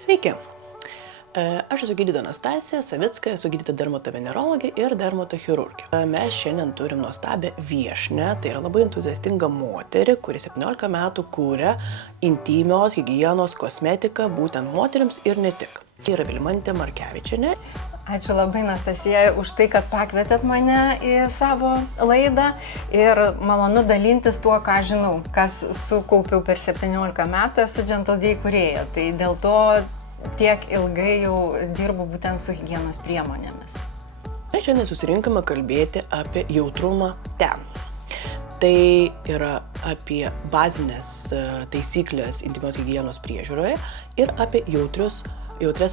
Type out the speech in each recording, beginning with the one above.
Sveiki. Aš esu gydytoja Anastasija Savicka, esu gydytoja dermatovenerologė ir dermatochirurgė. Mes šiandien turim nuostabią viešnią, tai yra labai entuziastinga moterį, kuri 17 metų kūrė intymios higienos kosmetiką būtent moteriams ir ne tik. Tai yra Vilmantė Markevičienė. Ačiū labai, Anastasija, už tai, kad pakvietėt mane į savo laidą ir malonu dalintis tuo, ką žinau, kas sukaupiau per 17 metų, esu Gentle Day kūrėja, tai dėl to tiek ilgai jau dirbu būtent su higienos priemonėmis. Mes šiandien susirinkame kalbėti apie jautrumą ten. Tai yra apie bazinės taisyklės intymios higienos priežiūroje ir apie jautrias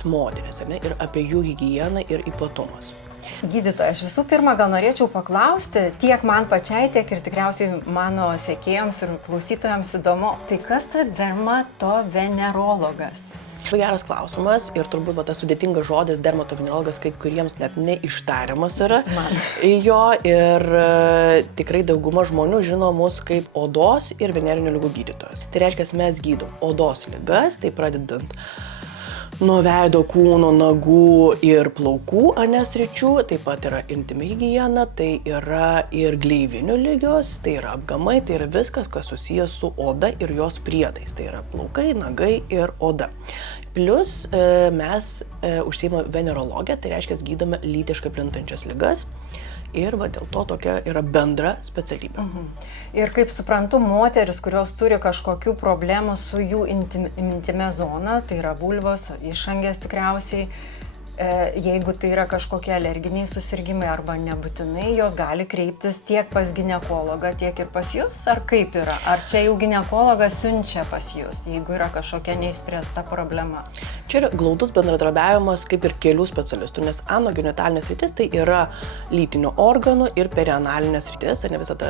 moteris, ir apie jų higieną ir ypatumus. Gydytoja, aš visų pirma gal norėčiau paklausti, tiek man pačiai, tiek ir tikriausiai mano sekėjams ir klausytojams įdomu, tai kas ta dermatovenerologas? Labai geras klausimas ir turbūt tas sudėtingas žodis dermatovenerologas kai kuriems net neištariamas yra. Jo ir tikrai dauguma žmonių žino mus kaip odos ir venerinių ligų gydytojas. Tai reiškia, mes gydom odos ligas, tai pradedant nuo veido, kūno, nagų ir plaukų sričių, taip pat yra intymi higiena, tai yra ir gleivinių ligos, tai yra apgamai, tai yra viskas, kas susijęs su oda ir jos priedais, tai yra plaukai, nagai ir oda. Plius mes užsiimame venerologiją, tai reiškia, gydome lytiškai plintančias ligas. Ir dėl to tokia yra bendra specialybė. Ir kaip suprantu, moteris, kurios turi kažkokių problemų su jų intime zona, tai yra vulvos, išangės tikriausiai, jeigu tai yra kažkokie alerginiai susirgimai arba nebūtinai, jos gali kreiptis tiek pas ginekologą, tiek ir pas jūs, ar kaip yra? Ar čia jau ginekologas siunčia pas jūs, jeigu yra kažkokia neišspręsta problema? Čia yra glaudus bendradarbiavimas kaip ir kelių specialistų, nes anogenitalinė sritis tai yra lytinių organų ir perianalinė sritis, tai ne visa ta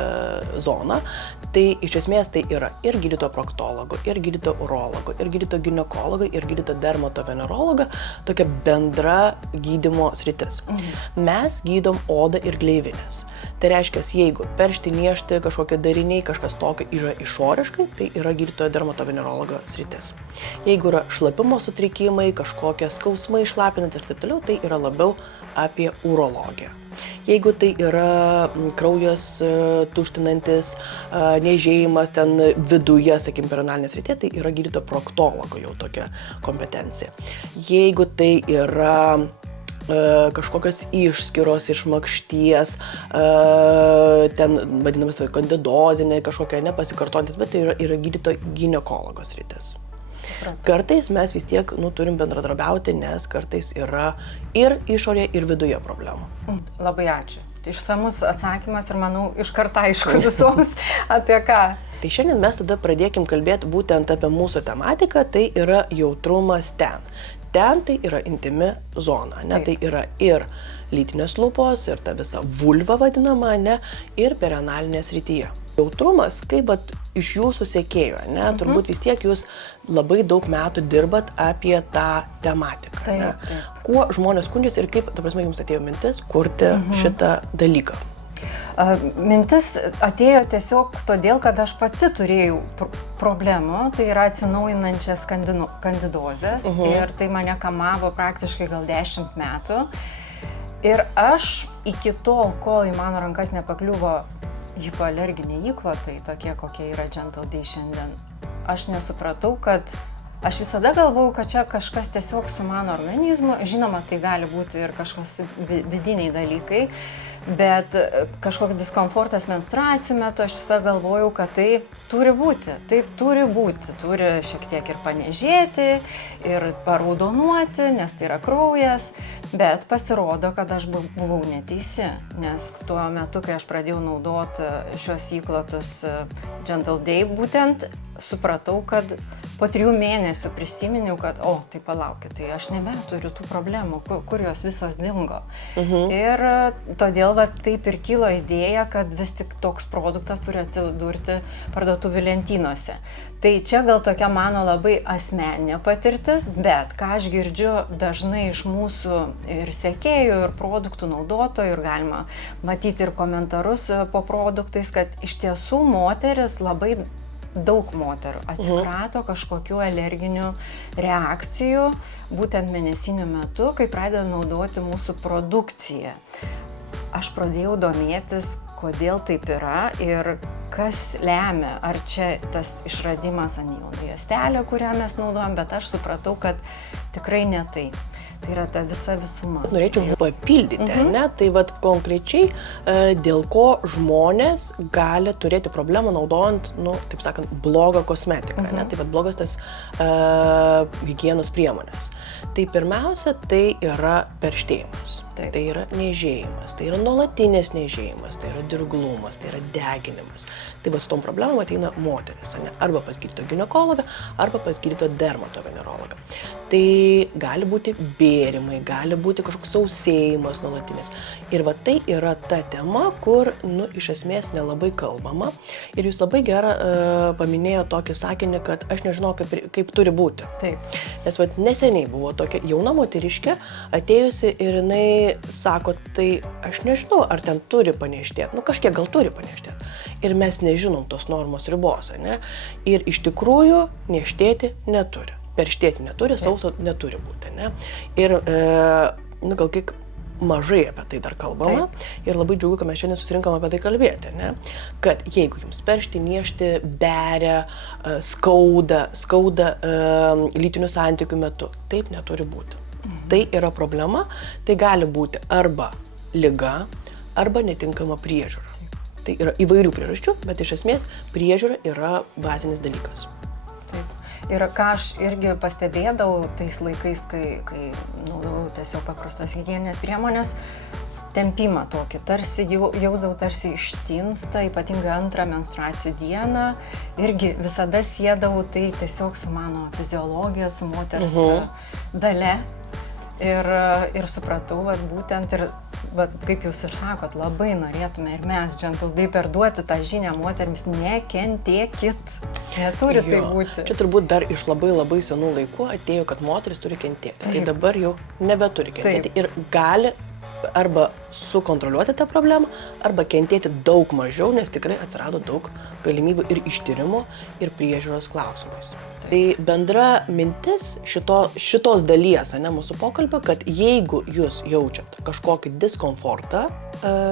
zona. Tai iš esmės tai yra ir gydytojo proktologo, ir gydytojo urologo, ir gydytojo ginekologo, ir gydytojo dermatovenerologo, tokia bendra gydymo sritis. Mes gydom odą ir gleivinės. Tai reiškia, jeigu peršti, niežti, kažkokie dariniai, kažkas tokio yra išoriškai, tai yra gydytojo dermatovenerologo sritis. Jeigu yra šlapimo sutrikimai, kažkokie skausmai šlapinant ir taip toliau, tai yra labiau apie urologiją. Jeigu tai yra kraujas tuštinantis, niežėjimas ten viduje, sakykim, perinalinės srityje, tai yra gydytojo proktologo jau tokia kompetencija. Jeigu tai yra kažkokios išskyros iš makšties, ten vadinamas kandidozinė, kažkokia nepasikartojantis, bet tai yra gydytojo ginekologo sritis. Kartais mes vis tiek turim bendradarbiauti, nes kartais yra ir išorėje, ir viduje problemų. Labai ačiū. Išsamus atsakymas ir manau iš karto aišku visoms apie ką. Tai šiandien mes tada pradėkim kalbėti būtent apie mūsų tematiką, tai yra jautrumas ten. Ten tai yra intimi zona, tai yra ir lytinės lūpos, ir ta visa vulva vadinama, ir perinalinė srityje. Jautrumas, kaip iš jūsų sekėjų, turbūt vis tiek jūs labai daug metų dirbat apie tą tematiką. Taip. Kuo žmonės skundžiasi ir kaip, jums atėjo mintis kurti šitą dalyką? Mintis atėjo tiesiog todėl, kad aš pati turėjau problemų, tai yra atsinaujinančias kandidozės ir tai mane kamavo praktiškai gal 10 metų. Ir aš iki tol, kol į mano rankas nepakliuvo hipoalerginiai įklotai, tokie kokie yra Gentle Day šiandien, aš nesupratau, kad aš visada galvojau, kad čia kažkas tiesiog su mano organizmu, žinoma, tai gali būti ir kažkas vidiniai dalykai, bet kažkoks diskomfortas menstruacijų metu, aš visada galvojau, kad tai turi būti, turi šiek tiek ir paniežėti, ir paraudonuoti, nes tai yra kraujas, bet pasirodo, kad aš buvau neteisi, nes tuo metu, kai aš pradėjau naudoti šios įklotus Gentle Day, būtent supratau, kad po 3 mėnesių prisiminiau, kad, tai palaukit, tai aš nebeturiu tų problemų, kur jos visos dingo. Ir todėl taip ir kilo idėja, kad vis tik toks produktas turi atsidurti parduotuvių lentynose. Tai čia gal tokia mano labai asmeninė patirtis, bet ką aš girdžiu dažnai iš mūsų ir sekėjų, ir produktų naudotojų, ir galima matyti ir komentarus po produktais, kad iš tiesų moteris labai daug moterų atsikrato kažkokių alerginių reakcijų būtent mėnesinių metu, kai pradeda naudoti mūsų produkciją. Aš pradėjau domėtis, kodėl taip yra ir kas lemia, ar čia tas išradimas anijonų juostelė, kurią mes naudojam, bet aš supratau, kad tikrai ne tai. Tai yra ta visa visuma. Norėčiau papildyti, ne? Tai vat konkrečiai dėl ko žmonės gali turėti problemą naudojant, taip sakant, blogą kosmetiką, ne? Tai vat blogas tas higienos priemonės. Tai pirmiausia, tai yra perštėjimas. Taip. Tai yra niežėjimas, tai yra nuolatinis niežėjimas, tai yra dirglumas, tai yra deginimas. Tai va su tom problemom ateina moteris, ne? Arba pas gydytoją ginekologą, arba pas gydytoją dermatovenerologą. Tai gali būti bėrimai, gali būti kažkoks sausėjimas nuolatinis. Ir va tai yra ta tema, kur, iš esmės nelabai kalbama. Ir jūs labai gerą paminėjo tokį sakinį, kad aš nežinau, kaip turi būti. Taip. Nes va neseniai buvo tokia jauna moteriškė atėjusi ir jinai sako, tai aš nežinau, ar ten turi paniežtėti. Kažkiek gal turi paniežtėti. Ir mes nežinom tos normos ribos, ne? Ir iš tikrųjų niežtėti neturi. Perštėti neturi, sauso neturi būti, ne? Ir gal kiek mažai apie tai dar kalbama. Taip. Ir labai džiugu, kad mes šiandien susirinkam apie tai kalbėti, ne? Kad jeigu jums peršti, niežti, beria, skauda lytinių santykių metu, taip neturi būti. Tai yra problema, tai gali būti arba liga, arba netinkama priežiūra. Tai yra įvairių priežasčių, bet iš esmės priežiūra yra bazinis dalykas. Taip. Ir ką aš irgi pastebėdavau tais laikais, kai naudojau tiesiog paprastas higieninės priemonės, tempimą tokį, jausdavau tarsi ištinsta, ypatingai antrą menstruacijų dieną, irgi visada siedavau tai tiesiog su mano fiziologija, su moters dalia. Ir supratau, būtent ir, kaip jūs ir sakot, labai norėtume ir mes, Gentle Babe, perduoti tą žinią moterims, nekentėkit, neturi tai būti. Čia turbūt dar iš labai senų laikų atėjo, kad moteris turi kentėti, tai dabar jau nebeturi kentėti. Ir gali arba sukontroliuoti tą problemą, arba kentėti daug mažiau, nes tikrai atsirado daug galimybių ir ištyrimo, ir priežiūros klausimais. Tai bendra mintis šitos dalies, mūsų pokalbio, kad jeigu jūs jaučiat kažkokį diskomfortą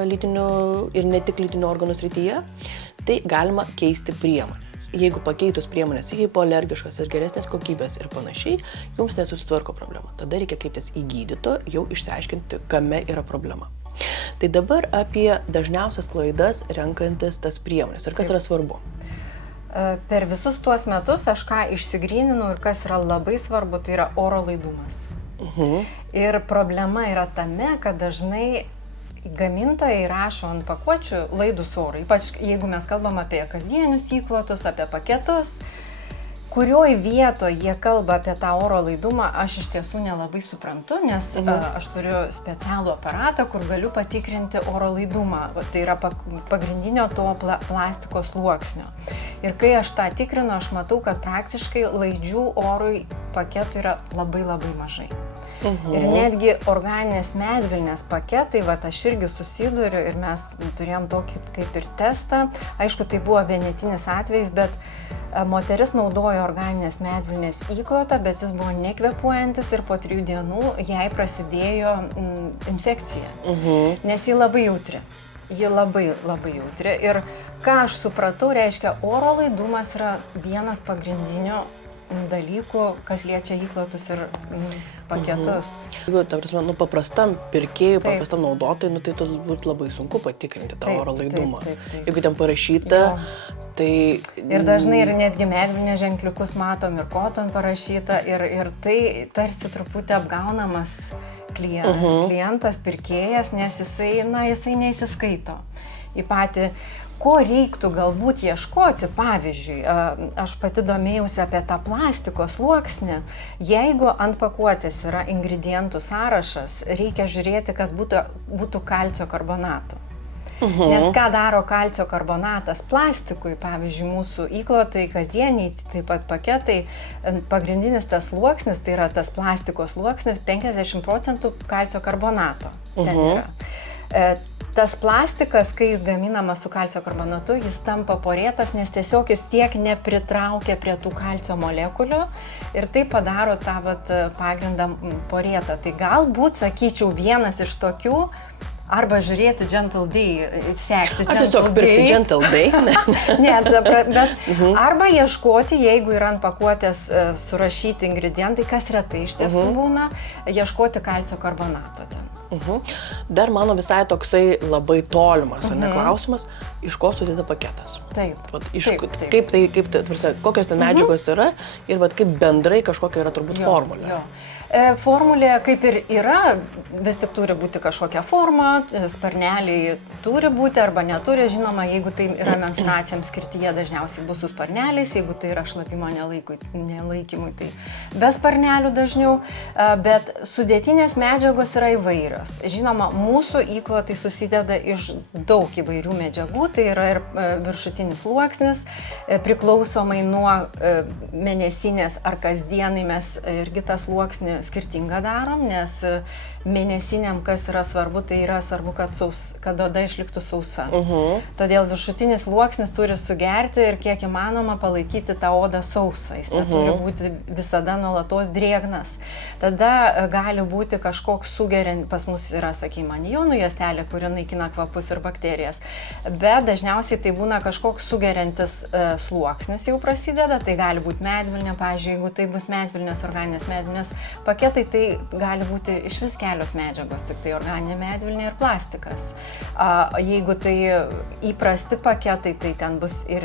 lytinių ir ne tik lytinių organų srityje, tai galima keisti priemonės. Jeigu pakeitus priemonės hipoalergiškas ir geresnės kokybės ir panašiai, jums nesusitvarko problema. Tada reikia kreiptis į gydytoją, jau išsiaiškinti, kame yra problema. Tai dabar apie dažniausias klaidas renkantis tas priemonės ir kas yra svarbu. Per visus tuos metus aš ką išsigryninau ir kas yra labai svarbu, tai yra oro laidumas. Ir problema yra tame, kad dažnai gamintojai rašo ant pakuočių laidus orui, ypač jeigu mes kalbam apie kasdienius įklotus, apie paketus, kurioj vietoje jie kalba apie tą oro laidumą, aš iš tiesų nelabai suprantu, nes aš turiu specialų aparatą, kur galiu patikrinti oro laidumą, tai yra pagrindinio to plastiko sluoksnio. Ir kai aš tą tikrinu, aš matau, kad praktiškai laidžių orui paketų yra labai mažai. Ir netgi organinės medvilnės paketai, aš irgi susiduriu ir mes turėjom tokį kaip ir testą. Aišku, tai buvo vienetinis atvejis, bet moteris naudojo organinės medvilnės įklotą, bet jis buvo nekvėpuojantis ir po 3 dienų jai prasidėjo infekcija, nes ji labai jautri. Ji labai jautri. Ir ką aš supratau, reiškia, oro laidumas yra vienas pagrindinių dalykų, kas liečia įklotus ir paketus. Jeigu, ta prasme, paprastam pirkėjui, paprastam naudotojui, tai turbūt labai sunku patikrinti tą oro laidumą. Jeigu ten parašyta, tai... Ir dažnai ir netgi medvilnės ženkliukus matom ir koton parašyta ir tai tarsi truputį apgaunamas klientas, pirkėjas, nes jisai neįsiskaito į patį. Ko reiktų galbūt ieškoti, pavyzdžiui, aš pati domėjausi apie tą plastiko sluoksnį, jeigu ant pakuotės yra ingredientų sąrašas, reikia žiūrėti, kad būtų kalcio karbonato. Nes ką daro kalcio karbonatas plastikui, pavyzdžiui, mūsų įklotai, kasdieniai, taip pat paketai, pagrindinis tas sluoksnis, tai yra tas plastiko sluoksnis, 50% kalcio karbonato ten yra. tas plastikas, kai jis gaminamas su kalcio karbonatu, jis tampa porėtas, nes tiesiog jis tiek nepritraukia prie tų kalcio molekulių ir tai padaro tą pagrindą porėtą. Tai galbūt, sakyčiau, vienas iš tokių, arba žiūrėti Gentle Day, sekti Gentle Day. Tiesiog pirkti Gentle Day. Ne, bet arba ieškoti, jeigu yra ant pakuotės surašyti ingredientai, kas retai iš tiesų būna, ieškoti kalcio karbonato ten. Dar mano visai toksai labai tolimas, ne klausimas, iš ko sudėta paketas. Taip. Kokios ten medžiagos yra ir kaip bendrai kažkokia yra turbūt formulė. Jo. Formulė kaip ir yra, vis tik turi būti kažkokia forma, sparneliai turi būti arba neturi, žinoma, jeigu tai yra menstruacijams skirti, jie dažniausiai bus su sparneliais, jeigu tai yra šlapimo nelaikymui, tai be sparnelių dažniau, bet sudėtinės medžiagos yra įvairios. Žinoma, mūsų įklotai susideda iš daug įvairių medžiagų, tai yra ir viršutinis sluoksnis, priklausomai nuo mėnesinės ar kasdienai mes irgi tą sluoksnį skirtingą darom, nes mėnesiniam, kas yra svarbu, tai yra svarbu, kad oda išliktų sausa. Todėl viršutinis sluoksnis turi sugerti ir kiek įmanoma palaikyti tą odą sausą. Jis neturi būti visada nuolatos drėgnas. Tada gali būti kažkoks sugeriant, pas mus yra, sakykime, anijonų juostelė, kuri naikina kvapus ir bakterijas. Bet dažniausiai tai būna kažkoks sugeriantis sluoksnis jau prasideda, tai gali būti medvilnė, pavyzdžiui, jeigu tai bus medvilnės, organinės medvilnės paketai, tai gali būti iš vis kelios medžiagos, tik tai organinė medvilnė ir plastikas. Jeigu tai įprasti paketai, tai ten bus ir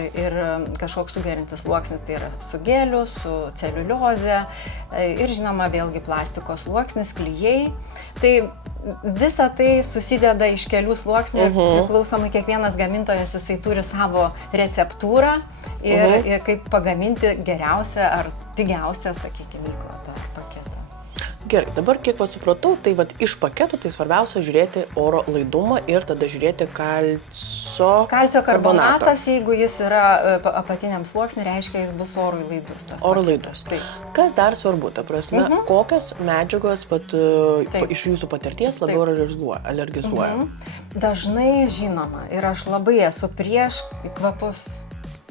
kažkoks sugerintis sluoksnis, tai yra su geliu, su celiulioze ir žinoma vėlgi plastiko sluoksnis, klijai. Tai visa tai susideda iš kelių sluoksnių ir priklausomai kiekvienas gamintojas jisai turi savo receptūrą ir kaip pagaminti geriausią ar pigiausią, sakykime, įklotą ar paketą. Gerai, dabar kiek supratau, tai iš paketų tai svarbiausia žiūrėti oro laidumą ir tada žiūrėti kalcio karbonatas, jeigu jis yra apatiniam sluoksniui, reiškia, jis bus orui laidus. Oro laidus. Kas dar svarbu, ta prasme, kokios medžiagos iš jūsų patirties labiau alergizuoja? Dažnai žinoma ir aš labai esu prieš kvapus.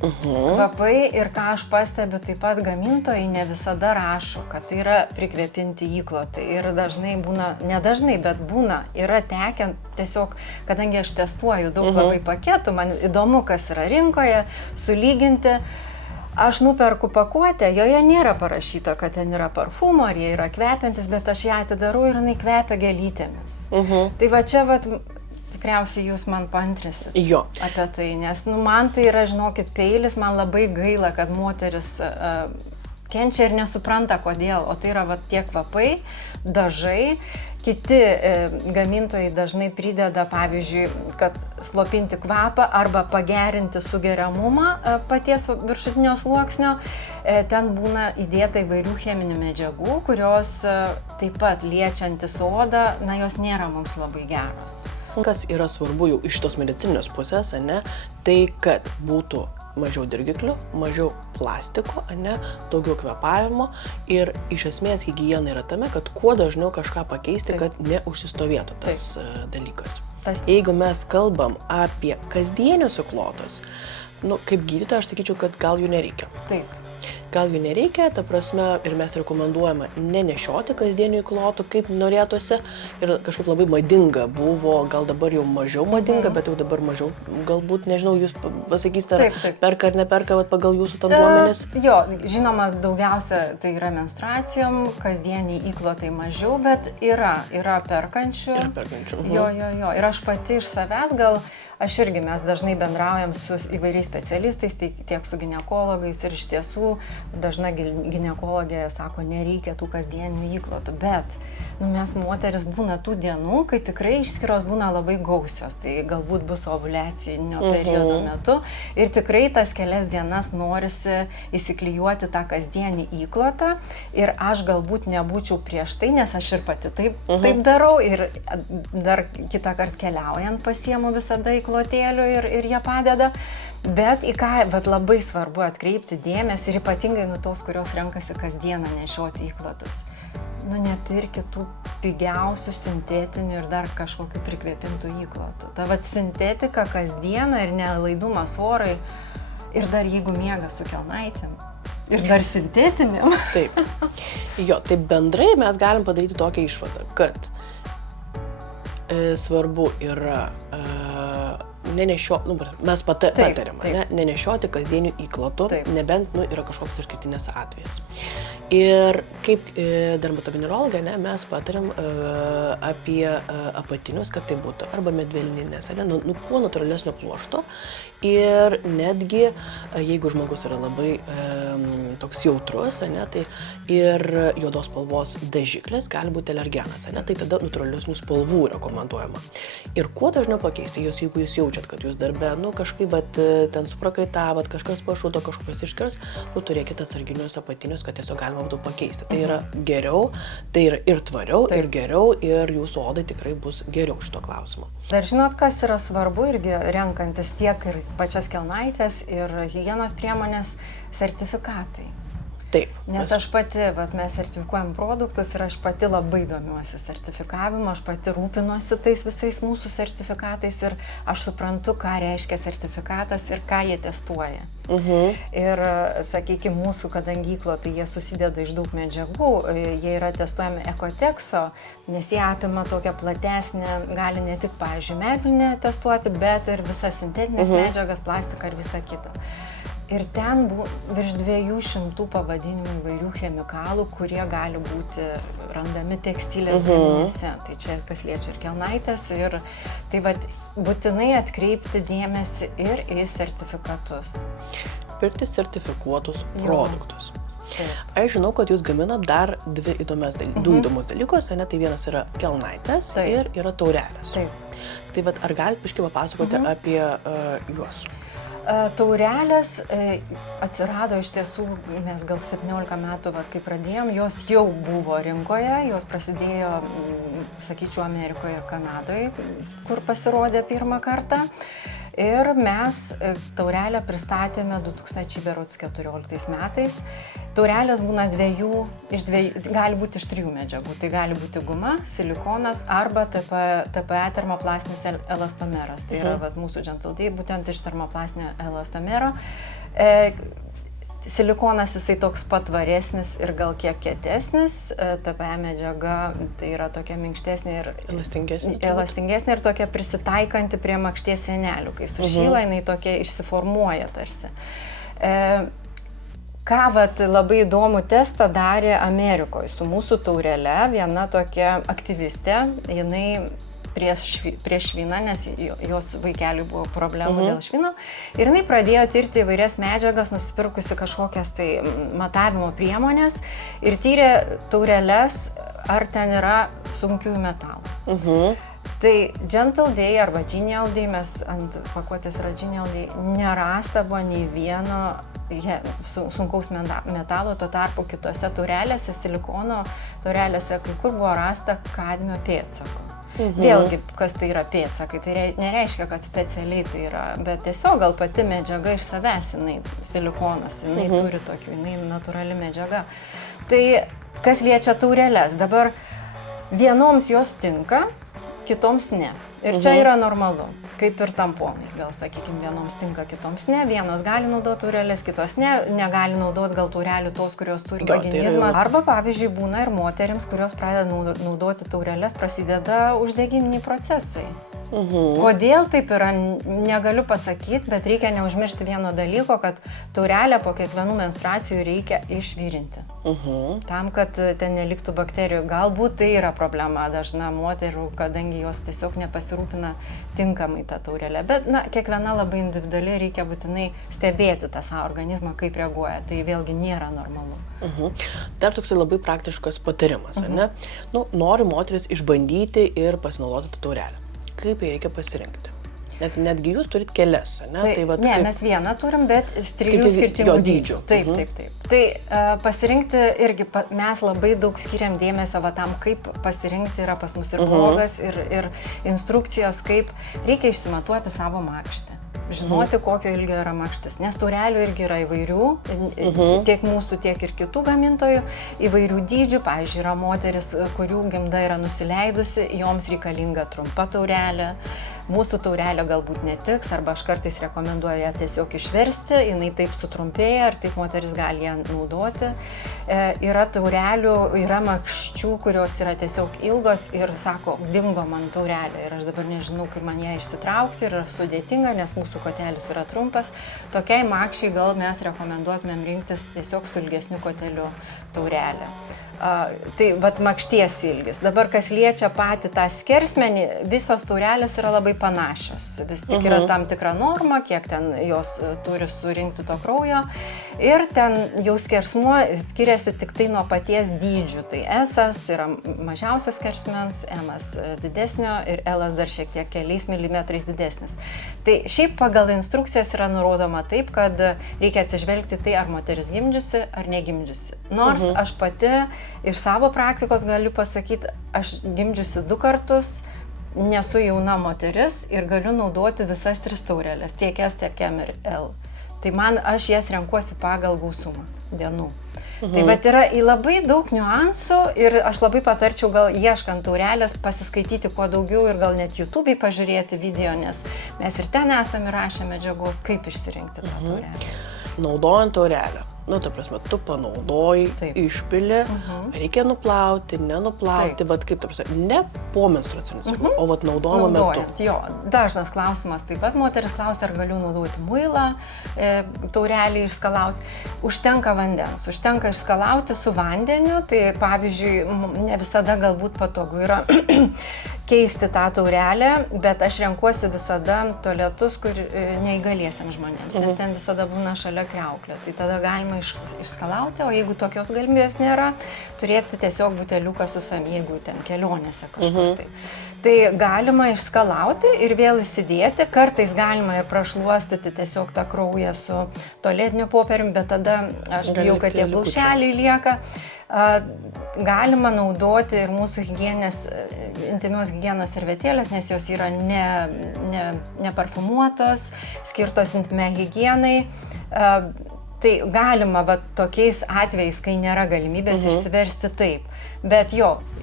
Kvapai ir ką aš pastebiu, taip pat gamintojai ne visada rašo, kad tai yra prikvėpinti įklotai ir dažnai būna, nedažnai, bet būna, yra tekę tiesiog, kadangi aš testuoju daug labai paketų, man įdomu, kas yra rinkoje, sulyginti. Aš nuperku pakuotę, joje nėra parašyta, kad ten yra parfumo, ar jie yra kvepiantis, bet aš ją atidarau ir jinai kvepia gėlytėmis. Tai va čia tikriausiai jūs man paantrisit apie tai, nes man tai yra, žinokit, peilis, man labai gaila, kad moteris kenčia ir nesupranta kodėl, o tai yra tie kvapai, dažai. Kiti gamintojai dažnai prideda, pavyzdžiui, kad slopinti kvapą arba pagerinti sugeriamumą paties viršutinio sluoksnio. Ten būna įdėta įvairių cheminių medžiagų, kurios taip pat liečiantis odą, jos nėra mums labai geros. Kas yra svarbu jau iš tos medicininės pusės, tai kad būtų mažiau dirgiklių, mažiau plastiko, daugiau kvėpavimo ir iš esmės higiena yra tame, kad kuo dažniau kažką pakeisti, kad neužsistovėtų tas dalykas. Jeigu mes kalbam apie kasdienius įklotus, kaip gydytoja, aš sakyčiau, kad gal jų nereikia. Gal jų nereikia, ta prasme, ir mes rekomenduojame nenešioti kasdienių įklotų, kaip norėtųsi. Ir kažkaip labai madinga buvo, gal dabar jau mažiau madinga, bet jau dabar mažiau, galbūt, nežinau, jūs pasakysite, perka ar neperka pagal jūsų duomenis? Jo, žinoma, daugiausia tai yra menstruacijom, kasdieniai įklotai mažiau, bet yra perkančių. Jo. Ir aš pati iš savęs mes dažnai bendraujam su įvairiais specialistais, tiek su ginekologais ir iš tiesų dažna ginekologė sako, nereikia tų kasdienių įklotų, bet mes moteris būna tų dienų, kai tikrai išskyros būna labai gausios, tai galbūt bus ovuliacinio periodo metu ir tikrai tas kelias dienas norisi įsiklijuoti tą kasdienį įklotą ir aš galbūt nebūčiau prieš tai, nes aš ir pati taip darau ir dar kitą kartą keliaujant pasiemu visada įklotėlių ir jie padeda. Bet į ką labai svarbu atkreipti dėmesį ir ypatingai tos, kurios renkasi kasdieną nešioti įklotus. ir kitų pigiausių sintetinių ir dar kažkokių prikvėpintų įklotų. Ta vat sintetika kasdieną ir nelaidumas orai ir dar jeigu miega su kelnaitėm. Ir dar sintetiniam. Taip. Jo, tai bendrai mes galim padaryti tokią išvadą, kad svarbu yra mes patariam, nenešioti kasdienių įklotų, nebent yra kažkoks išskirtinis atvejas. Ir kaip dermatovenerologė, mes patariam apie apatinius, kad tai būtų arba medvilninės, kuo natūralesnio pluošto. Ir netgi, jeigu žmogus yra labai toks jautrus, tai ir juodos spalvos dažiklis gali būti alergenas, tai tada natūralesnių spalvų rekomenduojama. Ir kuo dažniau pakeisti, jeigu jūs jaučiat, kad jūs darbe, kažkaip ten suprakaitavot, kažkas pašuto, kažkokios iškirs, turėkite atsarginius apatinius, kad tiesiog galima būtų pakeisti. Tai yra geriau, tai yra ir tvariau, ir geriau, ir jūsų odai tikrai bus geriau šito klausimu. Dar žinot, kas yra svarbu irgi renkantis tiek ir pačias kelnaitės ir higienos priemonės sertifikatai. Taip. Nes aš pati, mes sertifikuojam produktus ir aš pati labai domiuosi sertifikavimu, aš pati rūpinuosi tais visais mūsų sertifikatais ir aš suprantu, ką reiškia sertifikatas ir ką jie testuoja. Ir, sakykime, mūsų, kadangi įklotai, jie susideda iš daug medžiagų, jie yra testuojami Ekotekso, nes jie apima tokią platesnę, gali ne tik, pavyzdžiui, medvilnę testuoti, bet ir visas sintetinės medžiagas, plastiką ir visą kitą. Ir ten virš 200 pavadinimų įvairių chemikalų, kurie gali būti randami tekstilės gaminiuose. Tai čia kas liečia ir kelnaitės. Ir tai būtinai atkreipti dėmesį ir į sertifikatus. Pirkti sertifikuotus produktus. Aš žinau, kad jūs gaminat dar du įdomus dalykus, tai vienas yra kelnaitės ir yra taurelės. Tai ar galite biškį papasakoti apie juos? Taurelės atsirado iš tiesų, mes gal 17 metų, kai pradėjom, jos jau buvo rinkoje, jos prasidėjo, sakyčiau, Amerikoje ir Kanadoje, kur pasirodė pirmą kartą. Ir mes taurelę pristatėme 2014 metais. Taurelės būna gali būti iš 3 medžiagų. Tai gali būti guma, silikonas arba TPE termoplastinis elastomeras. Tai yra mūsų Gentle Day būtent iš termoplastinio elastomero. Silikonas jisai toks patvaresnis ir gal kiek kietesnis, TPE medžiaga tai yra tokia minkštesnė ir elastingesnė ir tokia prisitaikanti prie makšties sienelių. Kai sušyla, jinai tokia išsiformuoja tarsi. Ką labai įdomų testą darė Amerikoje su mūsų taurele, viena tokia aktyvistė, jinai prieš šviną, nes jos vaikeliui buvo problemų dėl švino. Ir jinai pradėjo tirti įvairias medžiagas, nusipirkusi kažkokias tai matavimo priemonės ir tyrė taureles, ar ten yra sunkiųjų metalų. Tai Gentle Day arba Genial Day, mes ant pakuotės yra Genial Day, nerasta buvo nei vieno sunkaus metalo, tuo tarpu kitose taurelėse, silikono taurelėse, kai kur buvo rasta kadmio pėdsakų. Vėlgi, kas tai yra pėdsakai, tai nereiškia, kad specialiai tai yra, bet tiesiog gal pati medžiaga iš savęs, jinai silikonas, jinai turi tokių, jinai natūrali medžiaga. Tai kas liečia taureles, dabar vienoms jos tinka, kitoms ne. Ir čia yra normalu, kaip ir tamponai. Gal, sakykime, vienoms tinka, kitoms ne. Vienos gali naudoti taurelės, kitos ne. Negali naudoti gal taurelių tos, kurios turi organizmas. Arba, pavyzdžiui, būna ir moterims, kurios pradeda naudoti taurelės, prasideda uždegiminiai procesai. Kodėl taip yra, negaliu pasakyti, bet reikia neužmiršti vieno dalyko, kad taurelę po kiekvienų menstruacijų reikia išvirinti. Tam, kad ten neliktų bakterijų. Galbūt tai yra problema dažna moterų, kadangi jos tiesiog nepasirūpina tinkamai tą taurelę. Bet, kiekviena labai individualiai, reikia būtinai stebėti tą savo organizmą, kaip reaguoja. Tai vėlgi nėra normalu. Dar toksai labai praktiškas patarimas, ne? Nori moteris išbandyti ir pasinaudoti tą taurelę. Kaip ją reikia pasirinkti? Netgi jūs turit kelias, ne? Mes vieną turim, bet 3 skirtingų dydžių. Taip. Tai pasirinkti irgi, mes labai daug skiriam dėmesio tam, kaip pasirinkti, yra pas mus ir blogas, ir instrukcijos, kaip reikia išsimatuoti savo makštį. žinoti, kokio ilgio yra makštis, nes taurelių irgi yra įvairių, tiek mūsų, tiek ir kitų gamintojų, įvairių dydžių. Pavyzdžiui, yra moteris, kurių gimda yra nusileidusi, joms reikalinga trumpa taurelė. Mūsų taurelė galbūt netiks, arba aš kartais rekomenduoju ją tiesiog išversti, jinai taip sutrumpėja ir taip moteris gali ją naudoti. Yra taurelių, yra makščių, kurios yra tiesiog ilgos ir sako, dingo man taurelė ir aš dabar nežinau, kaip man ją išsitraukti ir yra sudėtinga, nes mūsų kotelis yra trumpas. Tokiai makščiai gal mes rekomenduotumėm rinktis tiesiog su ilgesniu koteliu taurelę. Tai vat makšties ilgis. Dabar kas liečia patį tą skersmenį, visos taurelės yra labai panašios. Vis tik yra tam tikra norma, kiek ten jos turi surinkti to kraujo. Ir ten jau skersmuo skiriasi tik tai nuo paties dydžių. Tai S yra mažiausios skersmens, M didesnio ir L dar šiek tiek keliais milimetrais didesnis. Tai šiaip pagal instrukcijas yra nurodoma taip, kad reikia atsižvelgti tai, ar moteris gimdžiusi ar negimdžiusi. Nors aš pati iš savo praktikos galiu pasakyti, aš gimdžiusi 2 kartus, nesu jauna moteris ir galiu naudoti visas 3 taurelės, tiek S, tiek M ir L. Tai aš jas renkuosi pagal gausumą dienų. Tai vat yra labai daug niuansų ir aš labai patarčiau gal ieškant taurelės pasiskaityti kuo daugiau ir gal net YouTube'ai pažiūrėti video, nes mes ir ten esame įrašę medžiagos, kaip išsirinkti tą taurelę. Naudojant taurelę. Ta prasme, tu panaudoji, išpili, reikia nuplauti, nenuplauti, bet kaip, ta prasme, ne po menstruaciniu ciklu, o vat naudojimo metu. Jo, dažnas klausimas, taip pat moteris klausia, ar galiu naudoti muilą, taurelį išskalauti. Užtenka vandens, užtenka išskalauti su vandeniu, tai pavyzdžiui, ne visada galbūt patogu yra keisti tą taurelę, bet aš renkuosi visada tualetus, kur neįgaliesiams žmonėms, nes ten visada būna šalia kriauklė. Tai tada galima išskalauti, o jeigu tokios galimybės nėra, turėti tiesiog buteliuką su savimi, jeigu ten kelionėse kažkur tai. Tai galima išskalauti ir vėl įsidėti, kartais galima ir prašluostyti tiesiog tą kraują su tualetiniu popieriumi, bet tada aš bijau, kad tie plaušeliai lieka. Galima naudoti ir mūsų intymios higienos servetėlės, nes jos yra neparfumuotos, skirtos intymiai higienai. Tai galima tokiais atvejais, kai nėra galimybės išsiversti taip. Bet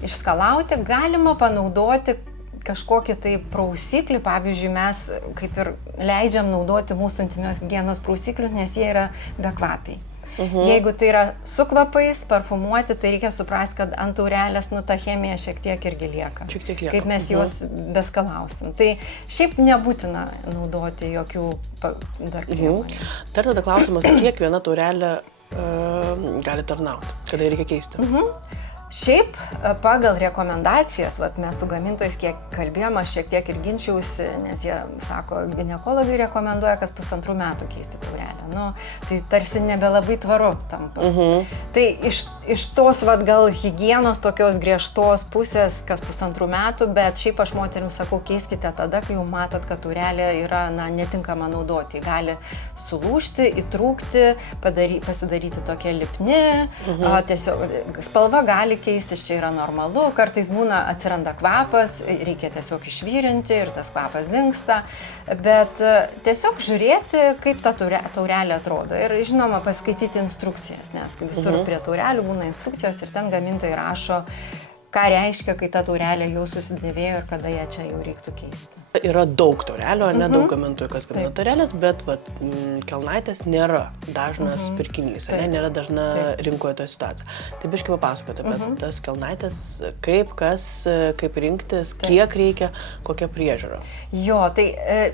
išskalauti galima panaudoti kažkokį tai prausiklį. Pavyzdžiui, mes kaip ir leidžiam naudoti mūsų intymios higienos prausiklius, nes jie yra bekvapiai. Jeigu tai yra su kvapais, parfumuoti, tai reikia suprasti, kad ant taurelės ta chemija šiek tiek irgi lieka. Kaip mes juos beskalausim. Tai šiaip nebūtina naudoti jokių dar priemonių. Dar tada klausimas, kiek viena taurelė gali tarnauti, kada reikia keisti? Šiaip pagal rekomendacijas, mes su gamintojais kiek kalbėjom, aš šiek tiek ir ginčiausi, nes jie sako, ginekologai rekomenduoja kas 1,5 metų keisti taurelę. Tai tarsi nebelabai tvaru tampa. Tai iš tos gal higienos tokios griežtos pusės kas 1,5 metų, bet šiaip aš moterim sakau, keiskite tada, kai jau matot, kad taurelė yra netinkama naudoti. Gali sulūžti, įtrūkti, pasidaryti tokia lipni, tiesiog spalva gali keistis, čia yra normalu, kartais atsiranda kvapas, reikia tiesiog išvyrinti ir tas kvapas dingsta, bet tiesiog žiūrėti, kaip ta taurelė atrodo ir žinoma paskaityti instrukcijas, nes visur prie taurelių būna instrukcijos ir ten gamintojai rašo, ką reiškia, kai ta taurelė jau susidėvėjo ir kada ją čia jau reiktų keisti. Yra daug taurelių, daug gamintojų, kas gamina taurelės, bet kelnaitės nėra dažnas pirkinys, nėra dažna rinkoje toje situacija. Tai biškai papasakoti apie tas kelnaitės, kaip rinktis, kiek reikia, kokia priežiūra. Jo, tai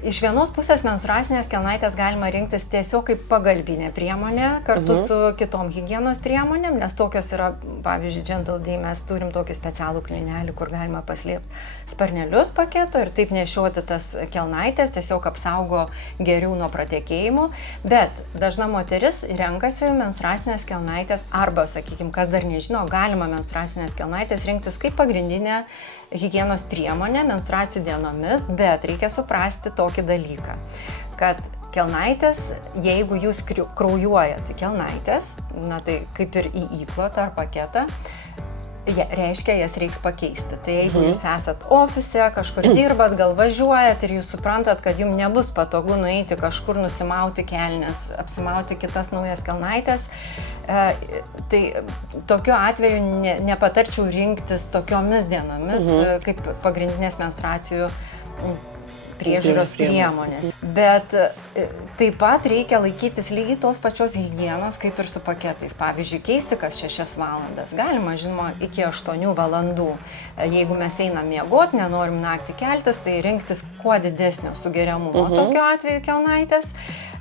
iš vienos pusės menstruacinės kelnaitės galima rinktis tiesiog kaip pagalbinė priemonė, kartu su kitom higienos priemonėm, nes tokios yra, pavyzdžiui, Gentle Day, mes turim tokį specialų klinelį, kur galima paslėpti sparnelius paketo ir taip nešioti tas kelnaitės, tiesiog apsaugo geriau nuo pratekėjimų, bet dažna moteris renkasi menstruacinės kelnaitės arba, sakykime, kas dar nežino, galima menstruacinės kelnaitės rinktis kaip pagrindinė higienos priemonė menstruacijų dienomis, bet reikia suprasti tokį dalyką, kad kelnaitės, jeigu jūs kraujuojate kelnaitės, tai kaip ir į įklotą ar paketą, reiškia, jas reiks pakeisti. Tai jeigu jūs esat ofise, kažkur dirbat, gal važiuojat ir jūs suprantat, kad jums nebus patogu nueiti kažkur nusimauti kelnes, apsimauti kitas naujas kelnaitės, tai tokiu atveju nepatarčiau rinktis tokiomis dienomis kaip pagrindinės menstruacijų priežiūros priemonės. Bet taip pat reikia laikytis lygiai tos pačios higienos kaip ir su paketais. Pavyzdžiui, keisti kas 6 valandas. Galima, žinoma, iki 8 valandų. Jeigu mes einam miegoti, nenorim naktį keltis, tai rinktis kuo didesnio sugeriamumo tokiu atveju kelnaitės.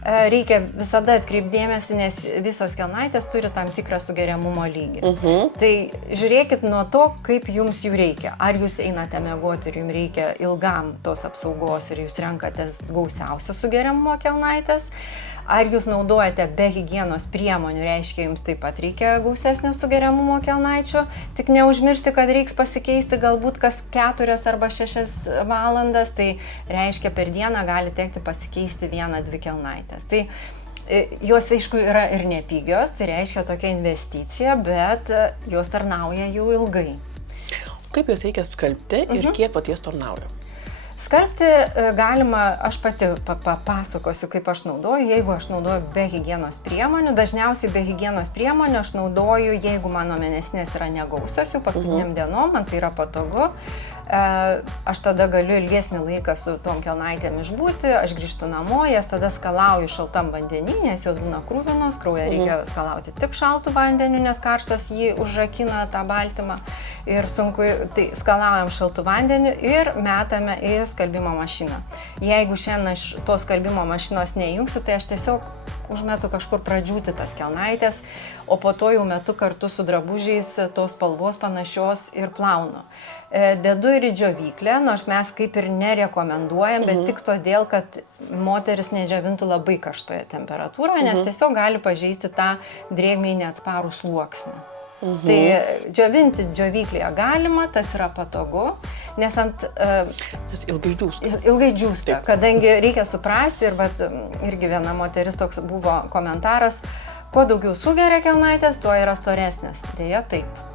Reikia visada atkreipdėmėsi, nes visos kelnaitės turi tam tikrą sugeriamumo lygį. Tai žiūrėkit nuo to, kaip jums jų reikia. Ar jūs einate miegoti ir jums reikia ilgam tos apsaugos ir jūs renkatės gausiausio sugeriamumo kelnaitės, ar jūs naudojate be higienos priemonių, reiškia, jums taip pat reikia gausesnio sugeriamumo kelnaičių, tik neužmiršti, kad reiks pasikeisti galbūt kas 4 arba 6 valandas, tai reiškia, per dieną gali tekti pasikeisti 1-2 kelnaitės. Tai jos, aišku, yra ir nepigios, tai reiškia tokia investicija, bet jos tarnauja jau ilgai. Kaip jos reikia skalbti ir kiek paties tarnauja? Skalbti galima, aš pati papasakosiu, kaip aš naudoju, jeigu aš naudoju be higienos priemonių. Dažniausiai be higienos priemonių aš naudoju, jeigu mano mėnesinės yra negausios, jau paskutiniam dienom, man tai yra patogu. Aš tada galiu ilgesnį laiką su tom kelnaitėm išbūti, aš grįžtu namo, jas tada skalauju šaltam vandenį, nes jos būna krūvinos, kraują reikia skalauti tik šaltų vandeniu, nes karštas jį užrakina tą baltymą ir sunku, tai skalaujam šaltų vandeniu ir metame į skalbimo mašiną. Jeigu šiandien aš tos skalbimo mašinos neįjungsiu, tai aš tiesiog užmetu kažkur pradžiūti tas kelnaitės, o po to jau metu kartu su drabužiais tos spalvos panašios ir plaunu. Dedu ir į džiovyklę, nors mes kaip ir nerekomenduojam, bet tik todėl, kad moteris nedžiovintų labai karštoje temperatūroje, nes tiesiog gali pažeisti tą drėgmei neatsparų sluoksnį. Tai džiovinti džiovyklėje galima, tas yra patogu, nes Nes ilgai džiūsta. Ilgai džiūsta, kadangi reikia suprasti, ir vat, irgi viena moteris toks buvo komentaras, kuo daugiau sugeria kelnaitės, tuo yra storesnės. Deja, taip.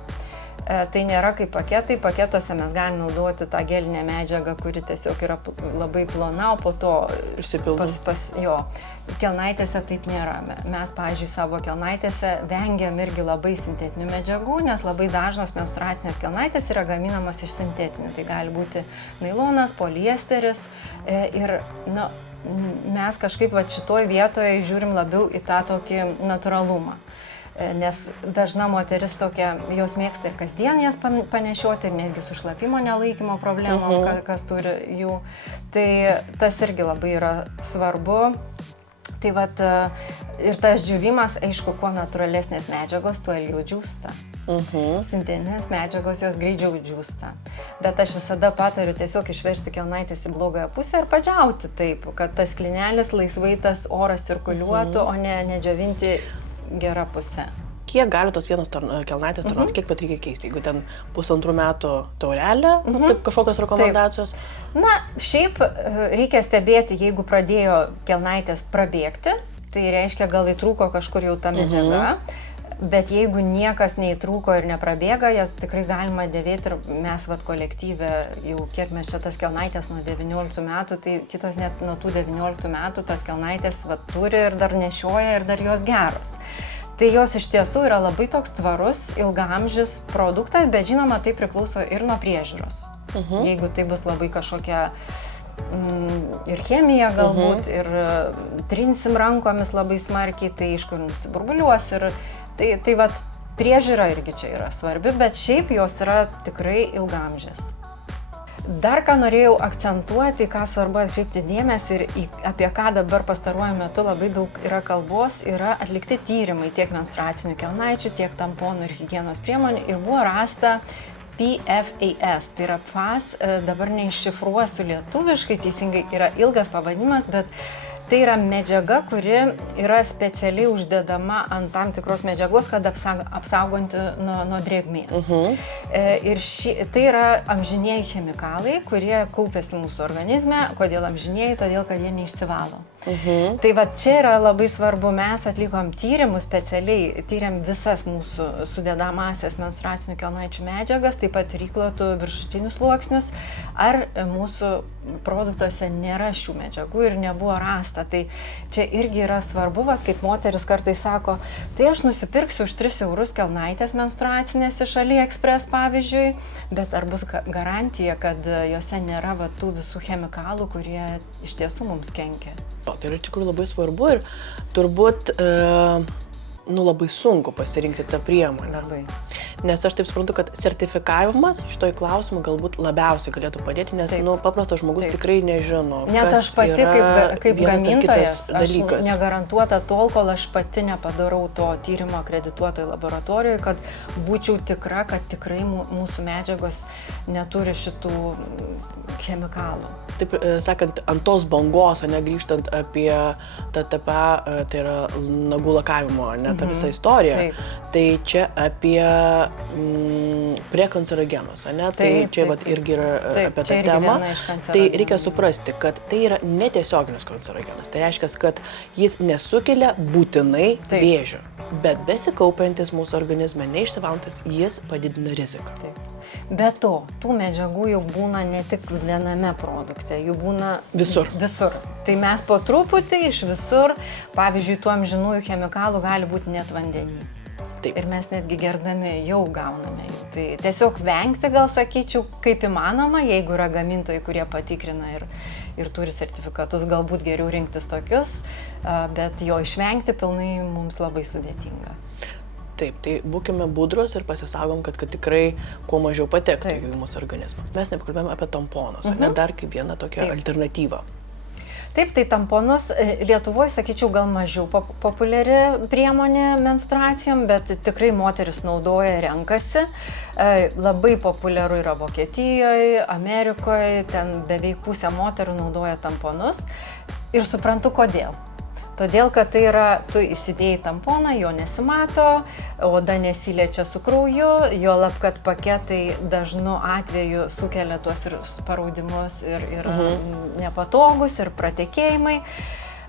Tai nėra kaip paketai, paketuose mes galim naudoti tą gelinę medžiagą, kuri tiesiog yra labai plona, o po to kelnaitėse taip nėra. Mes, pavyzdžiui, savo kelnaitėse vengiam irgi labai sintetinių medžiagų, nes labai dažnos menstruacinės kelnaitės yra gaminamos iš sintetinių. Tai gali būti nailonas, poliesteris ir mes kažkaip šitoj vietoje žiūrim labiau į tą tokį natūralumą. Nes dažna moteris tokia, jos mėgsta ir kasdien jas panešioti, ir netgi su šlapimo nelaikymo problemom, kas turi jų. Tai tas irgi labai yra svarbu. Tai vat, ir tas džiūvimas, aišku, kuo natūralesnės medžiagos, tuo ilgiau džiūsta. Sintetinės medžiagos jos greičiau džiūsta. Bet aš visada patariu tiesiog išversti kelnaitės į blogąją pusę ir padžiauti taip, kad tas sklinelis laisvai tas oras cirkuliuotų, o ne džiovinti gera pusė. Kiek gali tos vienos kelnaitės tarnauti, kiek pat reikia keisti? Jeigu ten 1,5 metų taurelė, taip kažkokios rekomendacijos? Taip. Na, šiaip reikia stebėti, jeigu pradėjo kelnaitės prabėgti, tai reiškia gal įtrūko kažkur jau ta medžiaga, bet jeigu niekas neįtrūko ir neprabėga, jas tikrai galima dėvėti ir mes kolektyve jau kiek mes čia tas kelnaitės nuo 19 metų, tai kitos net nuo tų 19 metų tas kelnaitės turi ir dar nešioja ir dar jos geros. Tai jos iš tiesų yra labai toks tvarus, ilgaamžis produktas, bet žinoma, tai priklauso ir nuo priežiūros. Jeigu tai bus labai kažkokia ir chemija galbūt, ir trinsim rankomis labai smarkiai, tai iš kur nusiburbuliuos ir tai vat priežiūra irgi čia yra svarbi, bet šiaip jos yra tikrai ilgaamžės. Dar ką norėjau akcentuoti, ką svarbu atkreipti dėmesį ir apie ką dabar pastaruoju metu labai daug yra kalbos, yra atlikti tyrimai tiek menstruacinių kelnaičių, tiek tamponų ir higienos priemonių ir buvo rasta PFAS, tai yra PFAS, dabar neiššifruosiu lietuviškai, teisingai yra ilgas pavadinimas, bet tai yra medžiaga, kuri yra specialiai uždedama ant tam tikros medžiagos, kad apsauganti nuo drėgmės. Ir tai yra amžinieji chemikalai, kurie kaupiasi mūsų organizme. Kodėl amžinieji? Todėl, kad jie neišsivalo. Tai va čia yra labai svarbu, mes atlikom tyrimus specialiai, tyrėm visas mūsų sudedamasias menstruacinių kelnaičių medžiagas, taip pat ir įklotų viršutinius sluoksnius, ar mūsų produktuose nėra šių medžiagų ir nebuvo rasta. Tai čia irgi yra svarbu, va, kaip moteris kartais sako, tai aš nusipirksiu už 3 eurus kelnaitės menstruacinės iš AliExpress pavyzdžiui, bet ar bus garantija, kad jose nėra va, tų visų chemikalų, kurie iš tiesų mums kenkia? Tai yra iš tikrųjų labai svarbu ir turbūt labai sunku pasirinkti tą priemonę. Labai. Nes aš taip suprantu, kad sertifikavimas šitoj klausimu galbūt labiausiai galėtų padėti, nes paprastas žmogus tikrai nežino, net kas aš pati yra kaip gamintojas, aš dalykas. Negarantuota tol, kol aš pati nepadarau to tyrimo akredituotoje laboratorijoje, kad būčiau tikra, kad tikrai mūsų medžiagos neturi šitų chemikalų. Taip sakant, ant tos bangos, grįžtant apie TTP, tai yra nagų lakavimo, tą visą istoriją, tai čia apie prekancerogenus, tai čia irgi yra apie tą temą. Tai reikia suprasti, kad tai yra netiesioginis kancerogenas. Tai reiškia, kad jis nesukelia būtinai vėžio, bet besikaupiantis mūsų organizme, neišsivalantis, jis padidina riziką. Be to, tų medžiagų jau būna ne tik viename produkte, jų būna visur. Tai mes po truputį iš visur, pavyzdžiui, tų amžinųjų chemikalų gali būti net vandenį. Taip. Ir mes netgi gerdami jau gauname jų. Tai tiesiog vengti, gal sakyčiau, kaip įmanoma, jeigu yra gamintojai, kurie patikrina ir turi sertifikatus, galbūt geriau rinktis tokius, bet jo išvengti pilnai mums labai sudėtinga. Taip, tai būkime budrus ir pasisaugom, kad tikrai kuo mažiau patektų į mūsų organizmą. Mes nepakalbėjome apie tamponus, dar kaip vieną tokią alternatyvą. Taip, tai tamponus Lietuvoje, sakyčiau, gal mažiau populiari priemonė menstruacijom, bet tikrai moteris naudoja, renkasi. Labai populiaru yra Vokietijoje, Amerikoje, ten beveik pusė moterų naudoja tamponus ir suprantu kodėl. Todėl, kad tai yra, tu įsidėjai tamponą, jo nesimato, oda nesiliečia su krauju, juolab, kad paketai dažnu atveju sukelia tuos ir paraudimus ir nepatogus, ir pratekėjimai.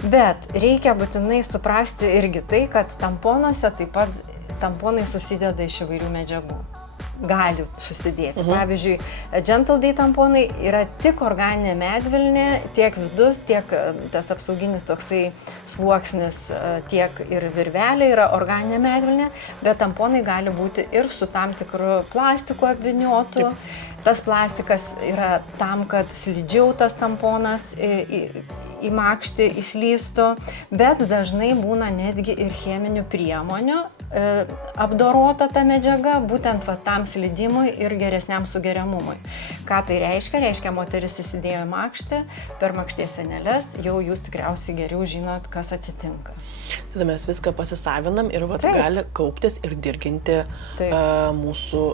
Bet reikia būtinai suprasti irgi tai, kad tamponuose taip pat tamponai susideda iš įvairių medžiagų. Gali susidėti. Pavyzdžiui, Gentle Day tamponai yra tik organinė medvilnė, tiek vidus, tiek tas apsauginis toksai sluoksnis, tiek ir virvelė yra organinė medvilnė, bet tamponai gali būti ir su tam tikru plastiku apvyniotu. Tas plastikas yra tam, kad slidžiau tas tamponas į makštį įslystų, bet dažnai būna netgi ir cheminių priemonių apdorota ta medžiaga, būtent tam slydimui ir geresniam sugeriamumui. Ką tai reiškia? Reiškia, moteris įsidėjo į makštį, per makšties sienelės, jau jūs tikriausiai geriau žinot, kas atsitinka. Tada mes viską pasisavinam ir gali kauptis ir dirginti mūsų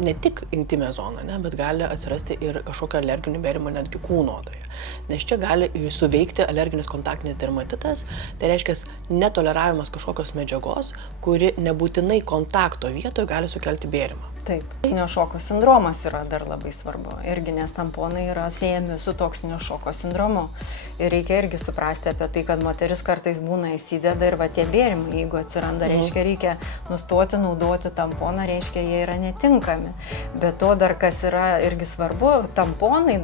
ne tik intimę zoną, bet gali atsirasti ir kažkokio alerginio bėrimo netgi kūno odoje. Nes čia gali suveikti alerginis kontaktinis dermatitas, tai reiškia netoleravimas kažkokios medžiagos, kuri nebūtinai kontakto vietoje gali sukelti bėrimą. Taip. Toksinio šoko sindromas yra dar labai svarbu, irgi nes tamponai yra siejami su toksinio šoko sindromu. Ir reikia irgi suprasti apie tai, kad moteris kartais būna įsideda ir tie bėrimai, jeigu atsiranda, reiškia, reikia nustoti naudoti tamponą, reiškia, jie yra netinkami. Bet to dar kas yra irgi svarbu, tamponai,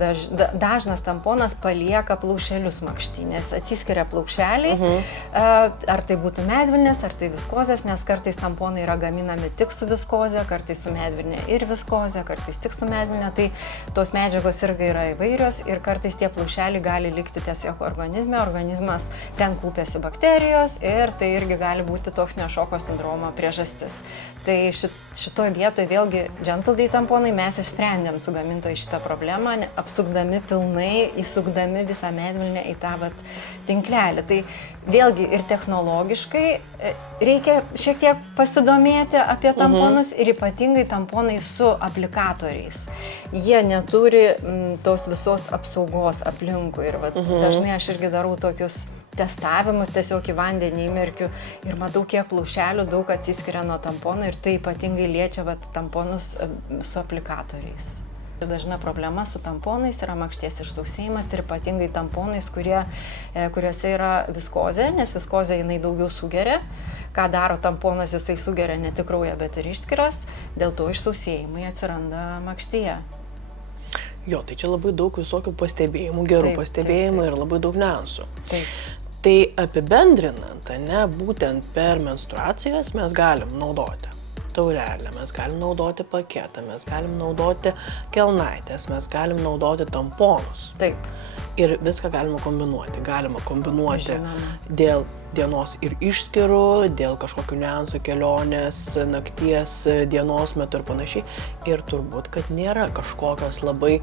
dažnas tamponas palieka plaušelius makštynės, atsiskiria plaušeliai, ar tai būtų medvilnės, ar tai viskozės, nes kartais tamponai yra gaminami tik su viskozė, kartais su medvilnė ir viskozė, kartais tik su medvilnė, tai tos medžiagos irgi yra įvairios ir kartais tie plaušeliai gali likti tiesiog organizme, organizmas ten kūpėsi bakterijos ir tai irgi gali būti toksinio šoko sindromo priežastis. Tai šitoj vietoje vėlgi Gentle Day tamponai mes išsprendėm su gamintojai šitą problemą, apsukdami pilnai, įsukdami visą medvilnę į tą tinklelį. Tai vėlgi ir technologiškai reikia šiek tiek pasidomėti apie tamponus ir ypatingai tamponai su aplikatoriais. Jie neturi tos visos apsaugos aplinkui ir dažnai aš irgi darau tokius testavimus, tiesiog į vandenį įmerkiu ir matau, kiek plaušelių daug atsiskiria nuo tamponų ir tai ypatingai liečia tamponus su aplikatoriais. Dažna problema su tamponais yra makšties išsausėjimas ir ypatingai tamponais, kuriuose yra viskozė, nes viskozė jinai daugiau sugeria. Ką daro tamponas, jisai sugeria ne tik kraują, bet ir išskiras, dėl to išsausėjimai atsiranda makštyje. Jo, tai čia labai daug visokių pastebėjimų, gerų pastebėjimų ir labai daug niuansų. Taip. Tai apibendrinant, būtent per menstruacijas mes galim naudoti taurelę, mes galim naudoti paketą, mes galim naudoti kelnaitės, mes galim naudoti tamponus. Taip. Ir viską galima kombinuoti. Galima kombinuoti dėl dienos ir išskyrų, dėl kažkokių niuansų kelionės, nakties, dienos metu ir panašiai. Ir turbūt, kad nėra kažkokios labai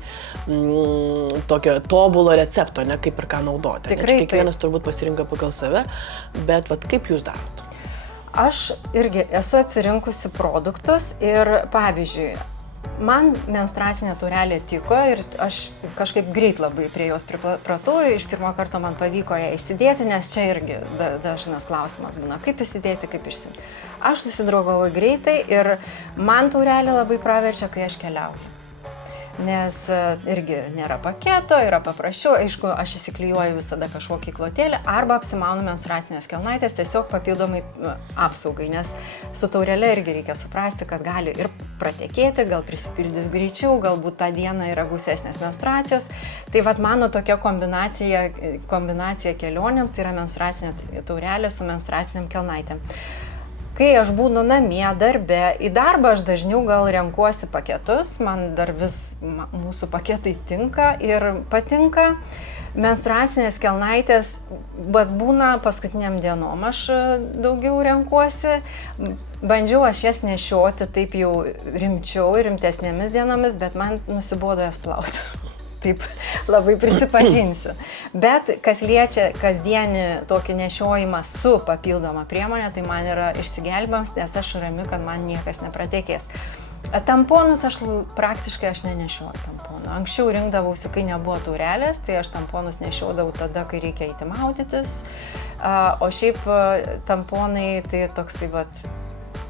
tokio tobulo recepto, ne kaip ir ką naudoti. Tikrai, kiekvienas turbūt pasirinka pagal save, bet vat, kaip jūs darot? Aš irgi esu atsirinkusi produktus ir pavyzdžiui, man menstruacinė taurelė tiko ir aš kažkaip greit labai prie jos pripratau, iš pirmo karto man pavyko ją įsidėti, nes čia irgi dažnas klausimas būna, kaip įsidėti, kaip išsimti. Aš susidraugavau greitai ir man taurelė labai praverčia, kai aš keliauju. Nes irgi nėra paketo, yra paprasčiau, aišku, aš įsiklijuoju visada kažkokį klotėlį arba apsimaunu menstruacinės kelnaitės tiesiog papildomai apsaugai, nes su taurelė irgi reikia suprasti, kad gali ir pratekėti, gal prisipildys greičiau, galbūt tą dieną yra gausesnės menstruacijos. Tai vat mano tokia kombinacija kelionėms, tai yra menstruacinė taurelė su menstruaciniam kelnaitėm. Kai aš būnu namie, darbe, į darbą aš dažniau gal renkuosi paketus, man dar vis mūsų paketai tinka ir patinka. Menstruacinės kelnaitės, bet būna paskutiniam dienom aš daugiau renkuosi. Bandžiau aš jas nešioti taip jau rimčiau ir rimtesnėmis dienomis, bet man nusibodo jas plauti. Taip labai prisipažinsiu. Bet kas liečia kasdienį tokį nešiojimą su papildoma priemonė, tai man yra išsigelbėjimas, nes aš rami, kad man niekas nepratekės. Tamponus praktiškai aš nenešioju tamponų. Anksčiau rinkdavausi, kai nebuvo taurelės, tai aš tamponus nešiodavau tada, kai reikia eiti maudytis. O šiaip tamponai tai toksai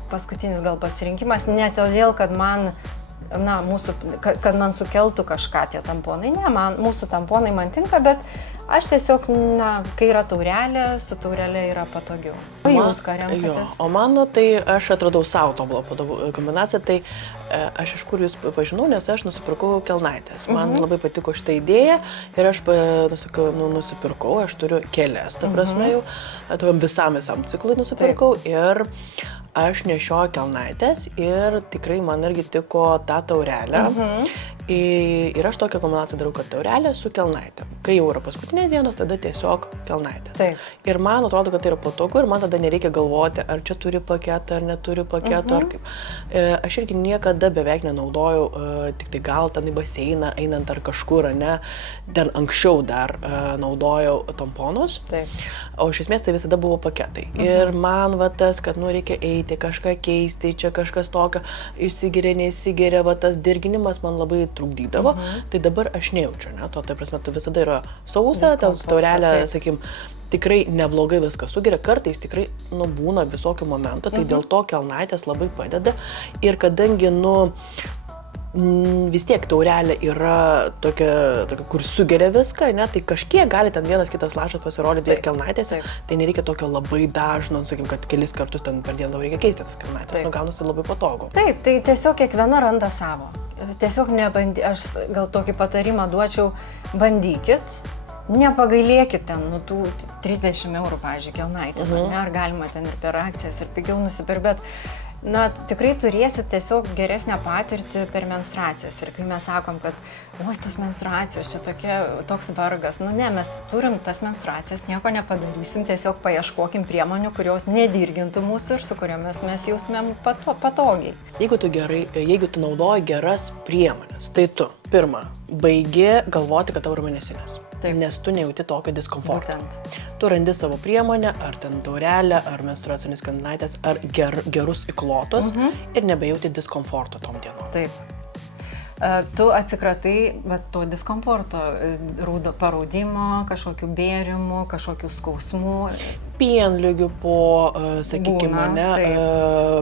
paskutinis gal pasirinkimas, ne todėl, kad man kad man sukeltų kažką tie tamponai. Ne, mūsų tamponai man tinka, bet aš tiesiog, kai yra taurelė, su taurelė yra patogiau. O jūs ką renkatės? O mano, tai aš atradau savo tobulą kombinaciją, tai aš iš kur jūs pažinau, nes aš nusipirkau kelnaitės. Man labai patiko šitą idėją ir aš nusipirkau, aš turiu kelias, ta prasme jau, visam ciklui nusipirkau ir aš nešioju kelnaitės ir tikrai man irgi tiko tą taurelę. Ir aš tokią kombinaciją darau, kad taurelė su kelnaitė. Kai jau yra paskutinės dienos, tada tiesiog kelnaitės. Taip. Ir man atrodo, kad tai yra patogu ir man tada nereikia galvoti, ar čia turi paketą, ar neturi paketo, ar kaip. Aš irgi niekada beveik nenaudojau, tik tai gal ten į baseiną einant ar kažkur, ne. Ten anksčiau dar naudojau tamponus. Taip. O iš esmės tai visada buvo paketai. Ir man tas, kad reikia eiti, kažką keisti, čia kažkas tokio, išsigeria, neįsigeria, tas dirginimas man labai trukdydavo, tai dabar aš nejaučiu, ne, tai prasme, tai visada yra sausa, ten taurelė, sakykim, tikrai neblogai viskas sugeria, kartais tikrai, būna visokių momentų, tai dėl to kelnaitės labai padeda ir kadangi, vis tiek taurelė yra tokia, kur sugeria viską, ne, tai kažkiek gali ten vienas kitas lašas pasirodyti ir kelnaitėse, tai nereikia tokio labai dažno, sakykim, kad kelis kartus ten per dieną reikia keisti tas kelnaitės, gaunasi labai patogu. Taip, tai tiesiog kiekviena randa savo. Tiesiog aš gal tokį patarimą duočiau, bandykit, nepagailėkit ten, tų 30 eurų, pavyzdžiui, kelnaitės, ar galima ten ir per akcijas, ir pigiau nusipirkti, bet tikrai turėsit tiesiog geresnę patirtį per menstruacijas. Ir kai mes sakom, kad tos menstruacijos čia toks vargas, ne, mes turim tas menstruacijas, nieko nepadarysim, tiesiog paieškokim priemonių, kurios nedirgintų mūsų ir su kuriomis mes jaustumėm patogiai. Jeigu tu naudoji geras priemonės, tai tu, pirma, baigi galvoti, kad tau yra mėnesinės. Nes tu nejauti tokio diskomforto. Tu randi savo priemonę, ar ten taurelę, ar menstruacinės kelnaitės, ar gerus įklotus ir nebejauti diskomforto tom dienom. Taip. tu atsikratai to diskomforto, paraudimo, kažkokių bėrimų, kažkokių skausmų. Pienlygių po, sakykime,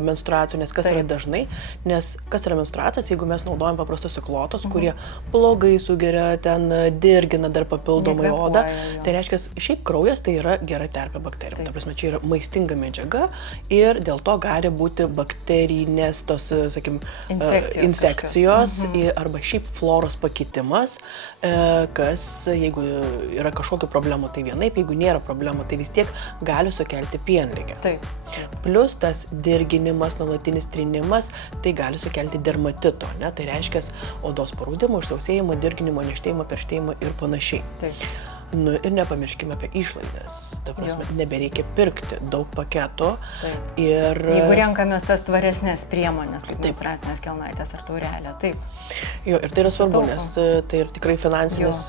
menstruacijų, nes kas yra dažnai, nes kas yra menstruacijos, jeigu mes naudojam paprastus įklotus, kurie blogai sugeria, ten dirgina dar papildomai odą, tai reiškia, šiaip kraujas tai yra gera terpė bakterijom. Ta prasme, čia yra maistinga medžiaga ir dėl to gali būti bakterinės tos, sakykim, infekcijos arba šiaip floros pakitimas, kas, jeigu yra kažkokių problemų, tai vienaip, jeigu nėra problemų, tai vis tiek gali sukelti pienligę. Plus tas dirginimas, nuolatinis trinimas, tai gali sukelti dermatito, ne? Tai reiškia odos parūdimo, išsausėjimo, dirginimo, niežtėjimo, perštėjimo ir panašiai. Nu ir nepamirškime apie išlaidas. Ta prasme, nebereikia pirkti daug paketo. Ir jeigu renkamės tas tvaresnės priemonės, kaip menstruacinės kelnaitės ar taurelė, Jo, ir tai yra svarbu, nes tai yra tikrai finansinis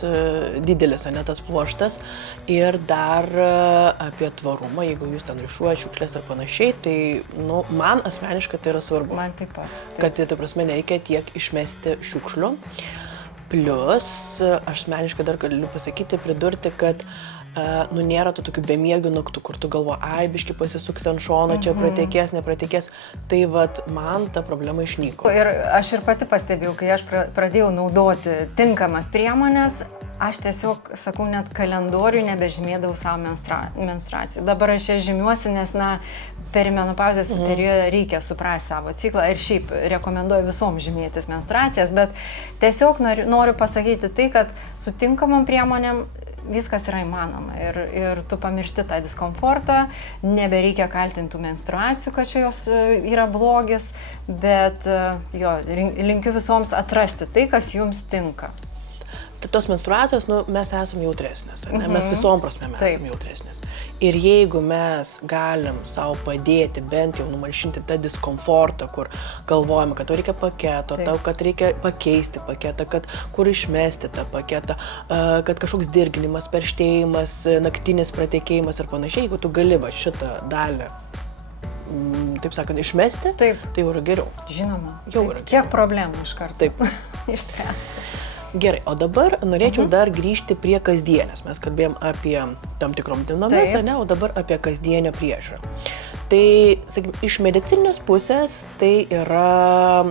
didelis, ne tas pluoštas. Ir dar apie tvarumą, jeigu jūs ten rūšiuojate šiukšlės ar panašiai, tai man asmeniškai tai yra svarbu. Man taip pat. Kad, ta prasme, nereikia tiek išmesti šiukšlių. Plus, aš asmeniškai dar galiu pasakyti, pridurti, kad nėra tų tokių bemiegių naktų, kur tu galvo, biški pasisuksi ant šono, čia pratekės, nepratekės. Tai vat man ta problema išnyko. Ir aš ir pati pastebėjau, kai aš pradėjau naudoti tinkamas priemonės, aš tiesiog, sakau, net kalendorių nebežymėdavau savo menstruacijų. Dabar aš jas žymiuosi, nes, perimenopauzės periode reikia suprasti savo ciklą ir šiaip rekomenduoju visom žymėtis menstruacijas, bet tiesiog noriu pasakyti tai, kad su tinkamom priemonėm viskas yra įmanoma ir tu pamiršti tą diskomfortą, nebereikia kaltinti menstruacijų, kad čia jos yra blogis, bet linkiu visoms atrasti tai, kas jums tinka. Tos menstruacijos, mes esame jautresnės, ne? Mes visom prasme esame jautresnės. Ir jeigu mes galim savo padėti, bent jau numalšinti tą diskomfortą, kur galvojame, kad reikia paketo, kad reikia pakeisti paketą, kad kur išmesti tą paketą, kad kažkoks dirginimas, perštėjimas, naktinis pratekėjimas ir panašiai, jeigu tu gali šitą dalį, taip sakant, išmesti, tai jau yra geriau. Žinoma. Kiek problemų iš karto išspręsti. Gerai, o dabar norėčiau dar grįžti prie kasdienės. Mes kalbėjom apie tam tikrom dienomis, o dabar apie kasdienę priežiūrą. Tai, sakykim, iš medicininės pusės tai yra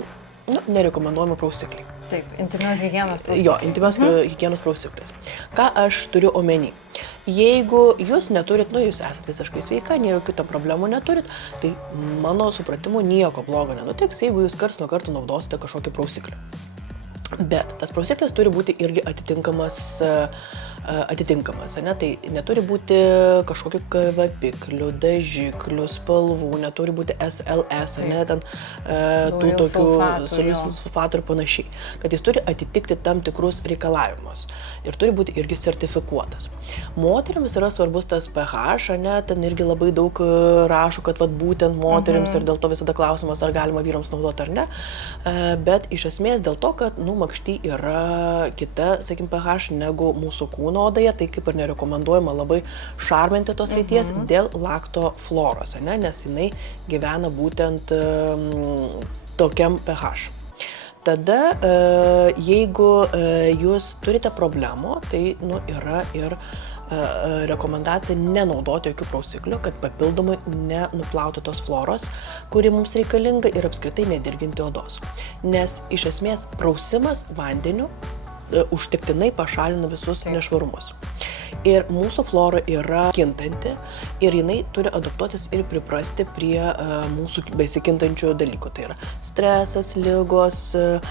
nerekomenduojami prausikliai. Taip, intymios higienos prausikliai. Jo, intymios higienos prausikliais. Ką aš turiu omeny? Jeigu jūs neturit, jūs esate visiškai sveika, jokių tam problemų neturit, tai mano supratimu nieko blogo nenutiks, jeigu jūs karts nuo karto naudosite kažkokį prausiklį. Bet tas prausiklis turi būti irgi atitinkamas, ne? Tai neturi būti kažkokių kvapiklių, dažiklių, spalvų, neturi būti SLS, ne? Ten tų tokių sulfatų ir panašiai. Kad jis turi atitikti tam tikrus reikalavimus ir turi būti irgi sertifikuotas. Moterims yra svarbus tas pH, ne? Ten irgi labai daug rašo, kad būtent moterims ir dėl to visada klausimas, ar galima vyrams naudoti ar ne. Bet iš esmės dėl to, kad makšty yra kita, sakykim, pH negu mūsų kūno odoje, tai kaip ir nerekomenduojama labai šarminti tos lyties dėl laktofloros, ne? Nes jinai gyvena būtent tokiam pH. Tada, jeigu jūs turite problemų, tai yra ir rekomendacija nenaudoti jokių prausiklių, kad papildomai nenuplauti tos floros, kuri mums reikalinga ir apskritai nedirginti odos. Nes iš esmės prausimas vandeniu užtektinai pašalina visus nešvarumus. Ir mūsų flora yra kintanti ir jinai turi adaptuotis ir priprasti prie mūsų besikintančių dalykų. Tai yra stresas, ligos,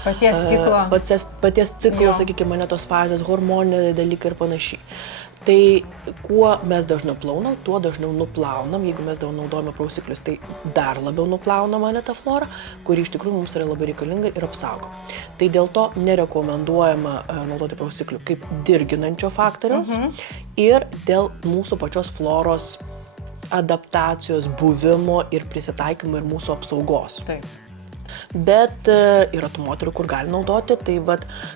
paties ciklo, sakykime, tos fazės, hormoniniai dalykai ir panašiai. Tai kuo mes dažniau plaunam, tuo dažniau nuplaunam. Jeigu mes daug naudojame prausiklius, tai dar labiau nuplaunama ta flora, kuri iš tikrųjų mums yra labai reikalinga ir apsaugo. Tai dėl to nerekomenduojama naudoti prausiklių kaip dirginančio faktoriaus ir dėl mūsų pačios floros adaptacijos, buvimo ir prisitaikymo ir mūsų apsaugos. Taip. Bet yra tų moterų, kur gali naudoti, tai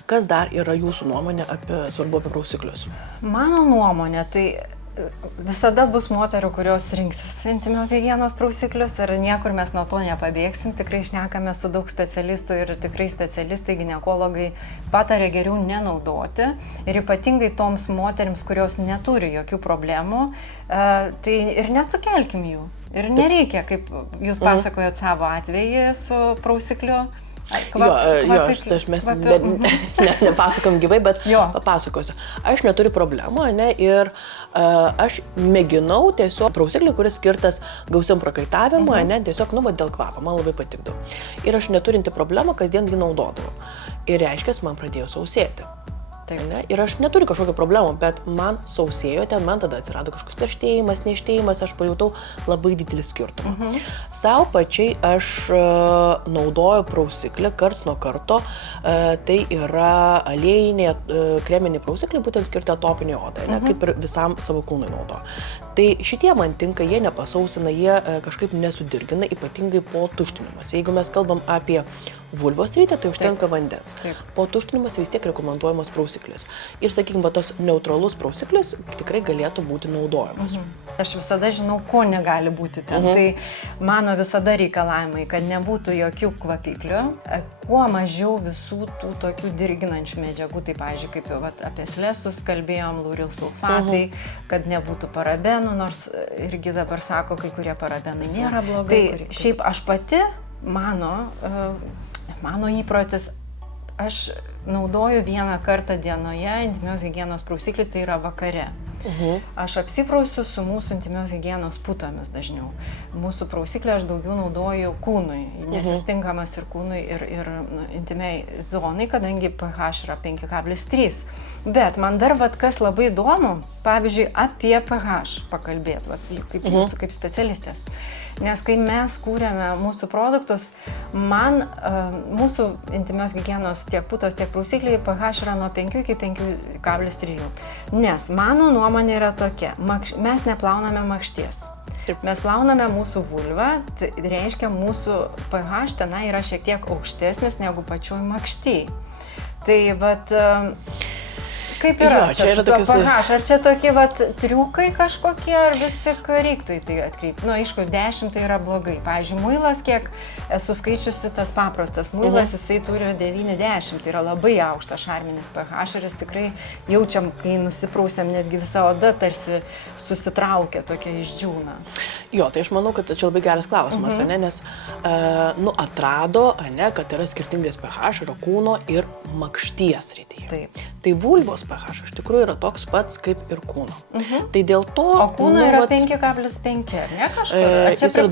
kas dar yra jūsų nuomonė svarbu apie prausiklius? Mano nuomonė, tai visada bus moterų, kurios rinksis intymios higienos prausiklius ir niekur mes nuo to nepabėgsim. Tikrai šnekame su daug specialistų ir tikrai specialistai, ginekologai patarė geriau nenaudoti. Ir ypatingai toms moterims, kurios neturi jokių problemų, tai ir nesukelkim jų. Ir nereikia, kaip jūs pasakojot savo atvejį su prausikliu. Aš mes nepasakom gyvai, bet papasakosiu. Aš neturiu problemų, ne, ir aš mėginau tiesiog prausiklį, kuris skirtas gausiam prakaitavimui, ne, tiesiog, dėl kvapo, man labai patikdavo. Ir aš neturinti problemą, kasdien jį naudodavau. Ir reiškia, man pradėjo sausėti. Ne? Ir aš neturiu kažkokio problemų, bet man sausėjo, man tada atsirado kažkoks perštėjimas, neištėjimas, aš pajutau labai didelį skirtumą. Sau pačiai aš naudoju prausiklį karts nuo karto, tai yra aliejinė kreminė prausiklė, būtent skirta atopinė odai, kaip ir visam savo kūnui naudoju. Tai šitie man tinka, jie nepasausina, jie kažkaip nesudirgina, ypatingai po tuštinimas. Jeigu mes kalbam apie vulvos sritį, tai užtenka vandens. Po tuštinimas vis tiek rekomenduojamas prausiklis. Ir, sakykime, tos neutralus prausiklis tikrai galėtų būti naudojamas. Aš visada žinau, ko negali būti ten. Tai mano visada reikalavimai, kad nebūtų jokių kvapiklių, kuo mažiau visų tų tokių dirginančių medžiagų, tai, pavyzdžiui, kaip apie slesus kalbėjom, lauril sulfatai, kad nebūtų parabenų, nors irgi dabar sako, kai kurie parabenai nėra blogai. Tai šiaip aš pati, mano įprotis, aš naudoju vieną kartą dienoje intymios higienos prausiklį, tai yra vakare. Aš apsiprausiu su mūsų intymios higienos putomis dažniau. Mūsų prausiklį aš daugiau naudoju kūnui, nes jis tinkamas ir kūnui, ir intymiai zonai, kadangi pH yra 5,3. Bet man dar kas labai įdomu, pavyzdžiui, apie pH pakalbėti, kaip jūsų kaip specialistės. Nes kai mes kūrėme mūsų produktus, mūsų intymios higienos tiek putos, tiek prausikliai pH yra nuo 5 iki 5,3. Nes mano nuomonė yra tokia, mes neplauname makšties. Mes plauname mūsų vulvą, tai reiškia mūsų pH tenai yra šiek tiek aukštesnis negu pačioj makštyj. Tai kaip yra čia su to pH? Ar čia tokie triukai kažkokie, ar vis tik reiktų į tai atkreipti? Aišku, 10 tai yra blogai. Pavyzdžiui, muilas, kiek esu skaičiusi, tas paprastas muilas, jisai turi 90, tai yra labai aukštas šarminis pH ir jis tikrai jaučiam, kai nusiprausiam, netgi visa oda tarsi susitraukia, tokia išdžiūna. Jo, tai aš manau, kad čia labai geras klausimas, nes atrado, kad yra skirtingas pH, yra kūno ir makšties srityje. Taip. Tai vulvos pH iš tikrųjų yra toks pats kaip ir kūno. Tai dėl to... O kūno yra 5,5, ar ne kažkur? Jis yra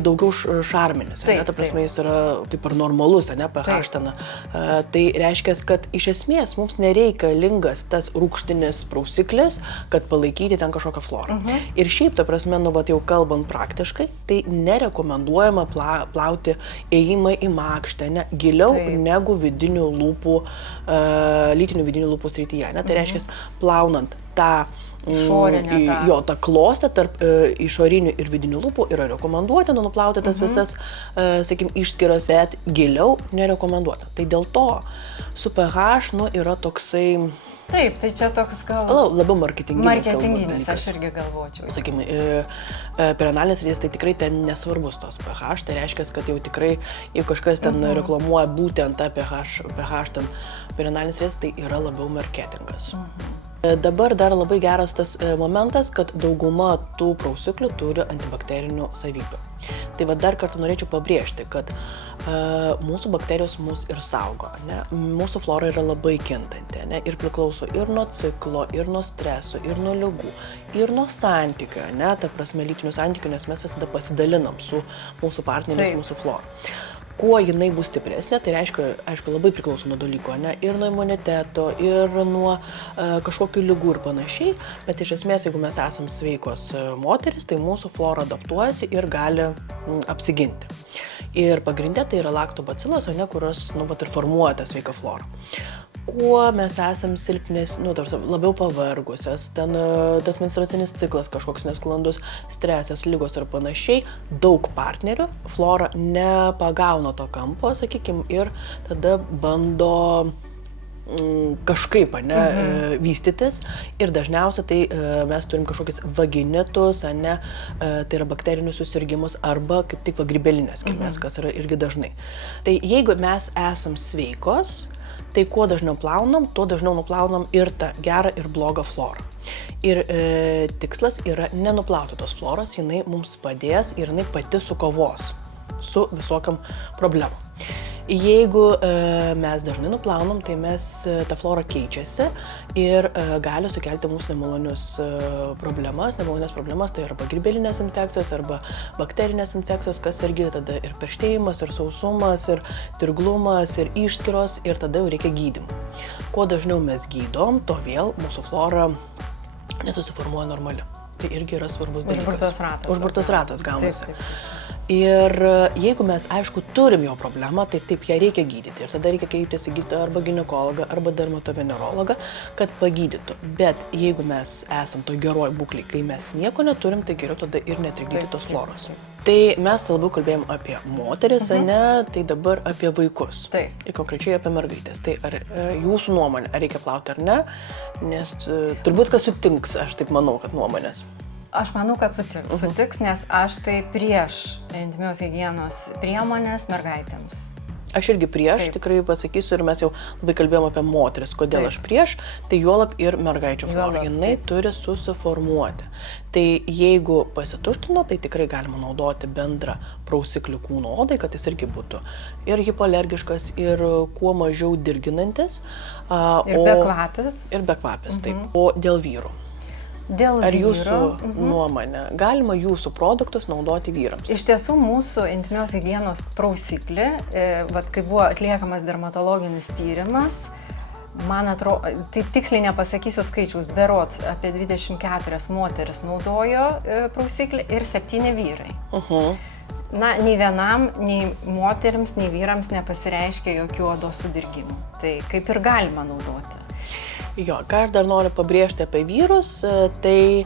daugiau šarminis, ta prasme jis yra kaip ir normalus, pH ten. Tai reiškia, kad iš esmės mums nereikalingas tas rūgštinis prausiklis, kad palaikyti ten kažkokią florą. Ir šiaip, ta prasme, jau kalbant praktiškai, tai nerekomenduojama plauti ėjimą į makštę, giliau negu vidinių lūpų, lytinių vidinių lūpų srityje. Tai reiškia, plaunant tą klostę tarp išorinių ir vidinių lūpų yra rekomenduotina nuplauti tas visas, išskiras, bet giliau nerekomenduota. Tai dėl to su pH yra toksai... Taip, tai čia toks gal... Labiau marketinginis, aš irgi galvočiau. Sakykime, perinalinės sritis, tai tikrai ten nesvarbus tos pH, tai reiškia, kad jau tikrai, jeigu kažkas ten reklamuoja būtent tą pH ten perinalinės sritis, tai yra labiau marketingas. Dabar dar labai geras tas momentas, kad dauguma tų prausiklių turi antibakterinių savybių. Tai dar kartą norėčiau pabrėžti, kad mūsų bakterijos mus ir saugo. Mūsų flora yra labai kintanti ir priklauso ir nuo ciklo, ir nuo streso, ir nuo ligų, ir nuo santykių, ta prasme lytinių santykių, nes mes visada pasidalinam su mūsų partneriais, mūsų flora. Kuo jinai bus stipresnė, tai reiškia, aišku, labai priklauso nuo dalyko, ir nuo imuniteto, ir nuo kažkokių ligų ir panašiai, bet iš esmės, jeigu mes esam sveikos moteris, tai mūsų flora adaptuojasi ir gali apsiginti. Ir pagrindė tai yra laktobacilos, kurios ir formuoja tą sveiką florą. Kuo mes esam silpnesni, labiau pavargusios, ten tas menstruacinis ciklas kažkoks nesklandus, stresas, ligos ir panašiai, daug partnerių, flora nepagauna to kampo, sakykime, ir tada bando kažkaip, vystytis ir dažniausiai tai mes turim kažkokius vaginitus, tai yra bakterinius susirgymus arba kaip tik grybelinės kilmės, kas yra irgi dažnai. Tai jeigu mes esam sveikos, tai kuo dažniau plaunam, tuo dažniau nuplaunam ir tą gerą ir blogą florą. Ir tikslas yra nenuplauti tos floros, jinai mums padės ir jinai pati sukovos su visokiam problemom. Jeigu mes dažnai nuplaunam, tai ta flora keičiasi ir gali sukelti mums nemalonės problemas, tai arba grybelinės infekcijos, arba bakterinės infekcijos, kas irgi tada ir perštėjimas, ir sausumas, ir dirglumas, ir išskyros, ir tada jau reikia gydymų. Kuo dažniau mes gydom, to vėl mūsų flora nesusiformuoja normali. Tai irgi yra svarbus dalykas. Užburtas ratas gaunasi. Ir jeigu mes, aišku, turim jo problemą, tai taip, ją reikia gydyti. Ir tada reikia kreiptis į gydytoją arba ginekologą, arba dermatovenerologą, kad pagydytų. Bet jeigu mes esam toj geroj būklėj, kai mes nieko neturim, tai geriau tada ir netrikdyti tos floros. Tai mes labiau kalbėjom apie moteris, tai dabar apie vaikus. Taip. Ir konkrečiai apie mergaitės. Tai ar jūsų nuomonė, ar reikia plauti ar ne? Nes turbūt, kas sutinks, aš taip manau, kad nuomonės. Aš manau, kad sutiks, nes aš tai prieš intymios higienos priemonės mergaitėms. Aš irgi prieš, tikrai pasakysiu, ir mes jau labai kalbėjom apie moteris, kodėl aš prieš, tai juolab ir mergaičių flora, jinai turi susiformuoti. Tai jeigu pasituštino, tai tikrai galima naudoti bendrą prausiklį kūno odai, kad jis irgi būtų ir hipoalergiškas, ir kuo mažiau dirginantis. Ir bekvapis. Ir bekvapis, taip. O dėl vyrų? Ar jūsų nuomonė, galima jūsų produktus naudoti vyrams? Iš tiesų, mūsų intymios higienos prausiklį, kai buvo atliekamas dermatologinis tyrimas, man atrodo, tai tiksliai nepasakysiu skaičiaus, berods apie 24 moteris naudojo prausiklį ir 7 vyrai. Na, nei vienam, nei moterims, nei vyrams nepasireiškia jokių odos sudirgimų. Tai kaip ir galima naudoti. Jo, ką aš dar noriu pabrėžti apie vyrus, tai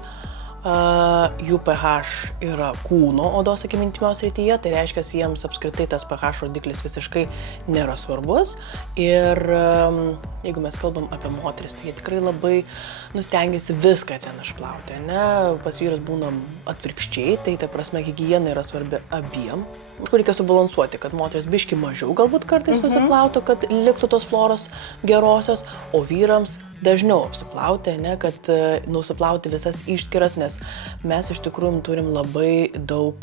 jų pH yra kūno odos, sakykime, intymios srityje, tai reiškia, jiems apskritai tas pH rodiklis visiškai nėra svarbus. Ir jeigu mes kalbam apie moteris, tai jie tikrai labai stengiasi viską ten išplauti, pas vyrus būna atvirkščiai, tai ta prasme higiena yra svarbi abiem. Kur reikia subalansuoti, kad moteris biški mažiau galbūt kartais susiplautų, kad liktų tos floros gerosios, o vyrams dažniau apsiplauti, kad nusiplauti visas išskyras, nes mes iš tikrųjų turim labai daug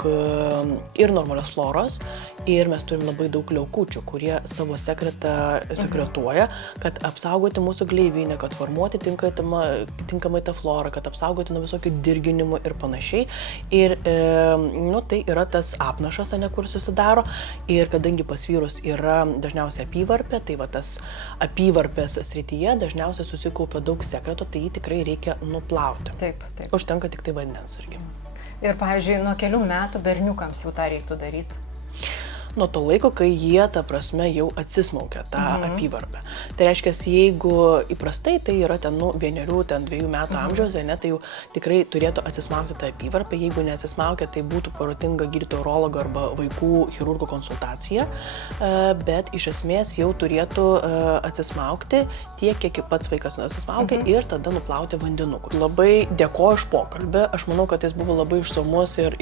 ir normalios floros, ir mes turim labai daug liaukučių, kurie savo sekretuoja, kad apsaugoti mūsų gleivinę, kad formuoti tinkamai tą florą, kad apsaugoti nuo visokių dirginimų ir panašiai. Ir tai yra tas apnašas, kur susidaro, ir kadangi pas vyrus yra dažniausiai apyvarpė, tai tas apyvarpės srityje dažniausiai susikaupia daug sekreto, tai jį tikrai reikia nuplauti. Taip. Užtenka tik tai vandens irgi. Ir, pavyzdžiui, nuo kelių metų berniukams jau tą reiktų daryti? Nuo to laiko, kai jie, ta prasme, jau atsismaukia tą apyvarpę. Tai reiškia, jeigu įprastai tai yra 1-2 metų amžiaus, tai jau tikrai turėtų atsismaukti tą apyvarpę. Jeigu neatsismaukia, tai būtų protinga gydytojo urologo arba vaikų chirurgo konsultacija, bet iš esmės jau turėtų atsismaukti tiek, kiek pats vaikas atsismaukia ir tada nuplauti vandenuku. Labai dėkoju už pokalbį, aš manau, kad jis buvo labai išsamus ir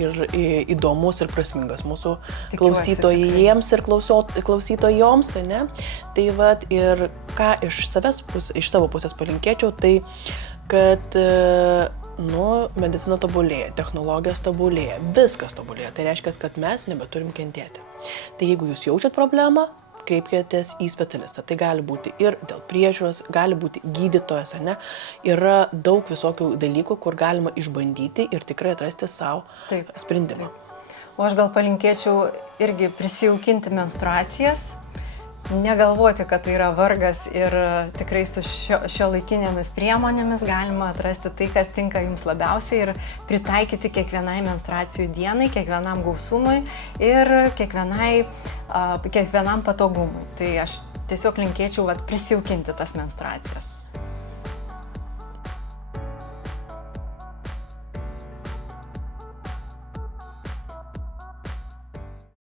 įdomus ir prasmingas mūsų klausytojams ir klausytojoms, Tai ir ką iš savo pusės palinkėčiau, tai kad medicina tobulėja, technologijos tobulėja, viskas tobulėja, tai reiškia, kad mes nebeturim kentėti. Tai jeigu jūs jaučiat problemą, kreipkitės į specialistą. Tai gali būti ir dėl priežiūros, gali būti gydytojas, Yra daug visokių dalykų, kur galima išbandyti ir tikrai atrasti savo sprendimą. O aš gal palinkėčiau irgi prisijaukinti menstruacijas, negalvoti, kad tai yra vargas ir tikrai su šiuolaikinėmis priemonėmis galima atrasti tai, kas tinka jums labiausiai ir pritaikyti kiekvienai menstruacijų dienai, kiekvienam gausumui ir kiekvienam patogumui. Tai aš tiesiog linkėčiau prisijaukinti tas menstruacijas.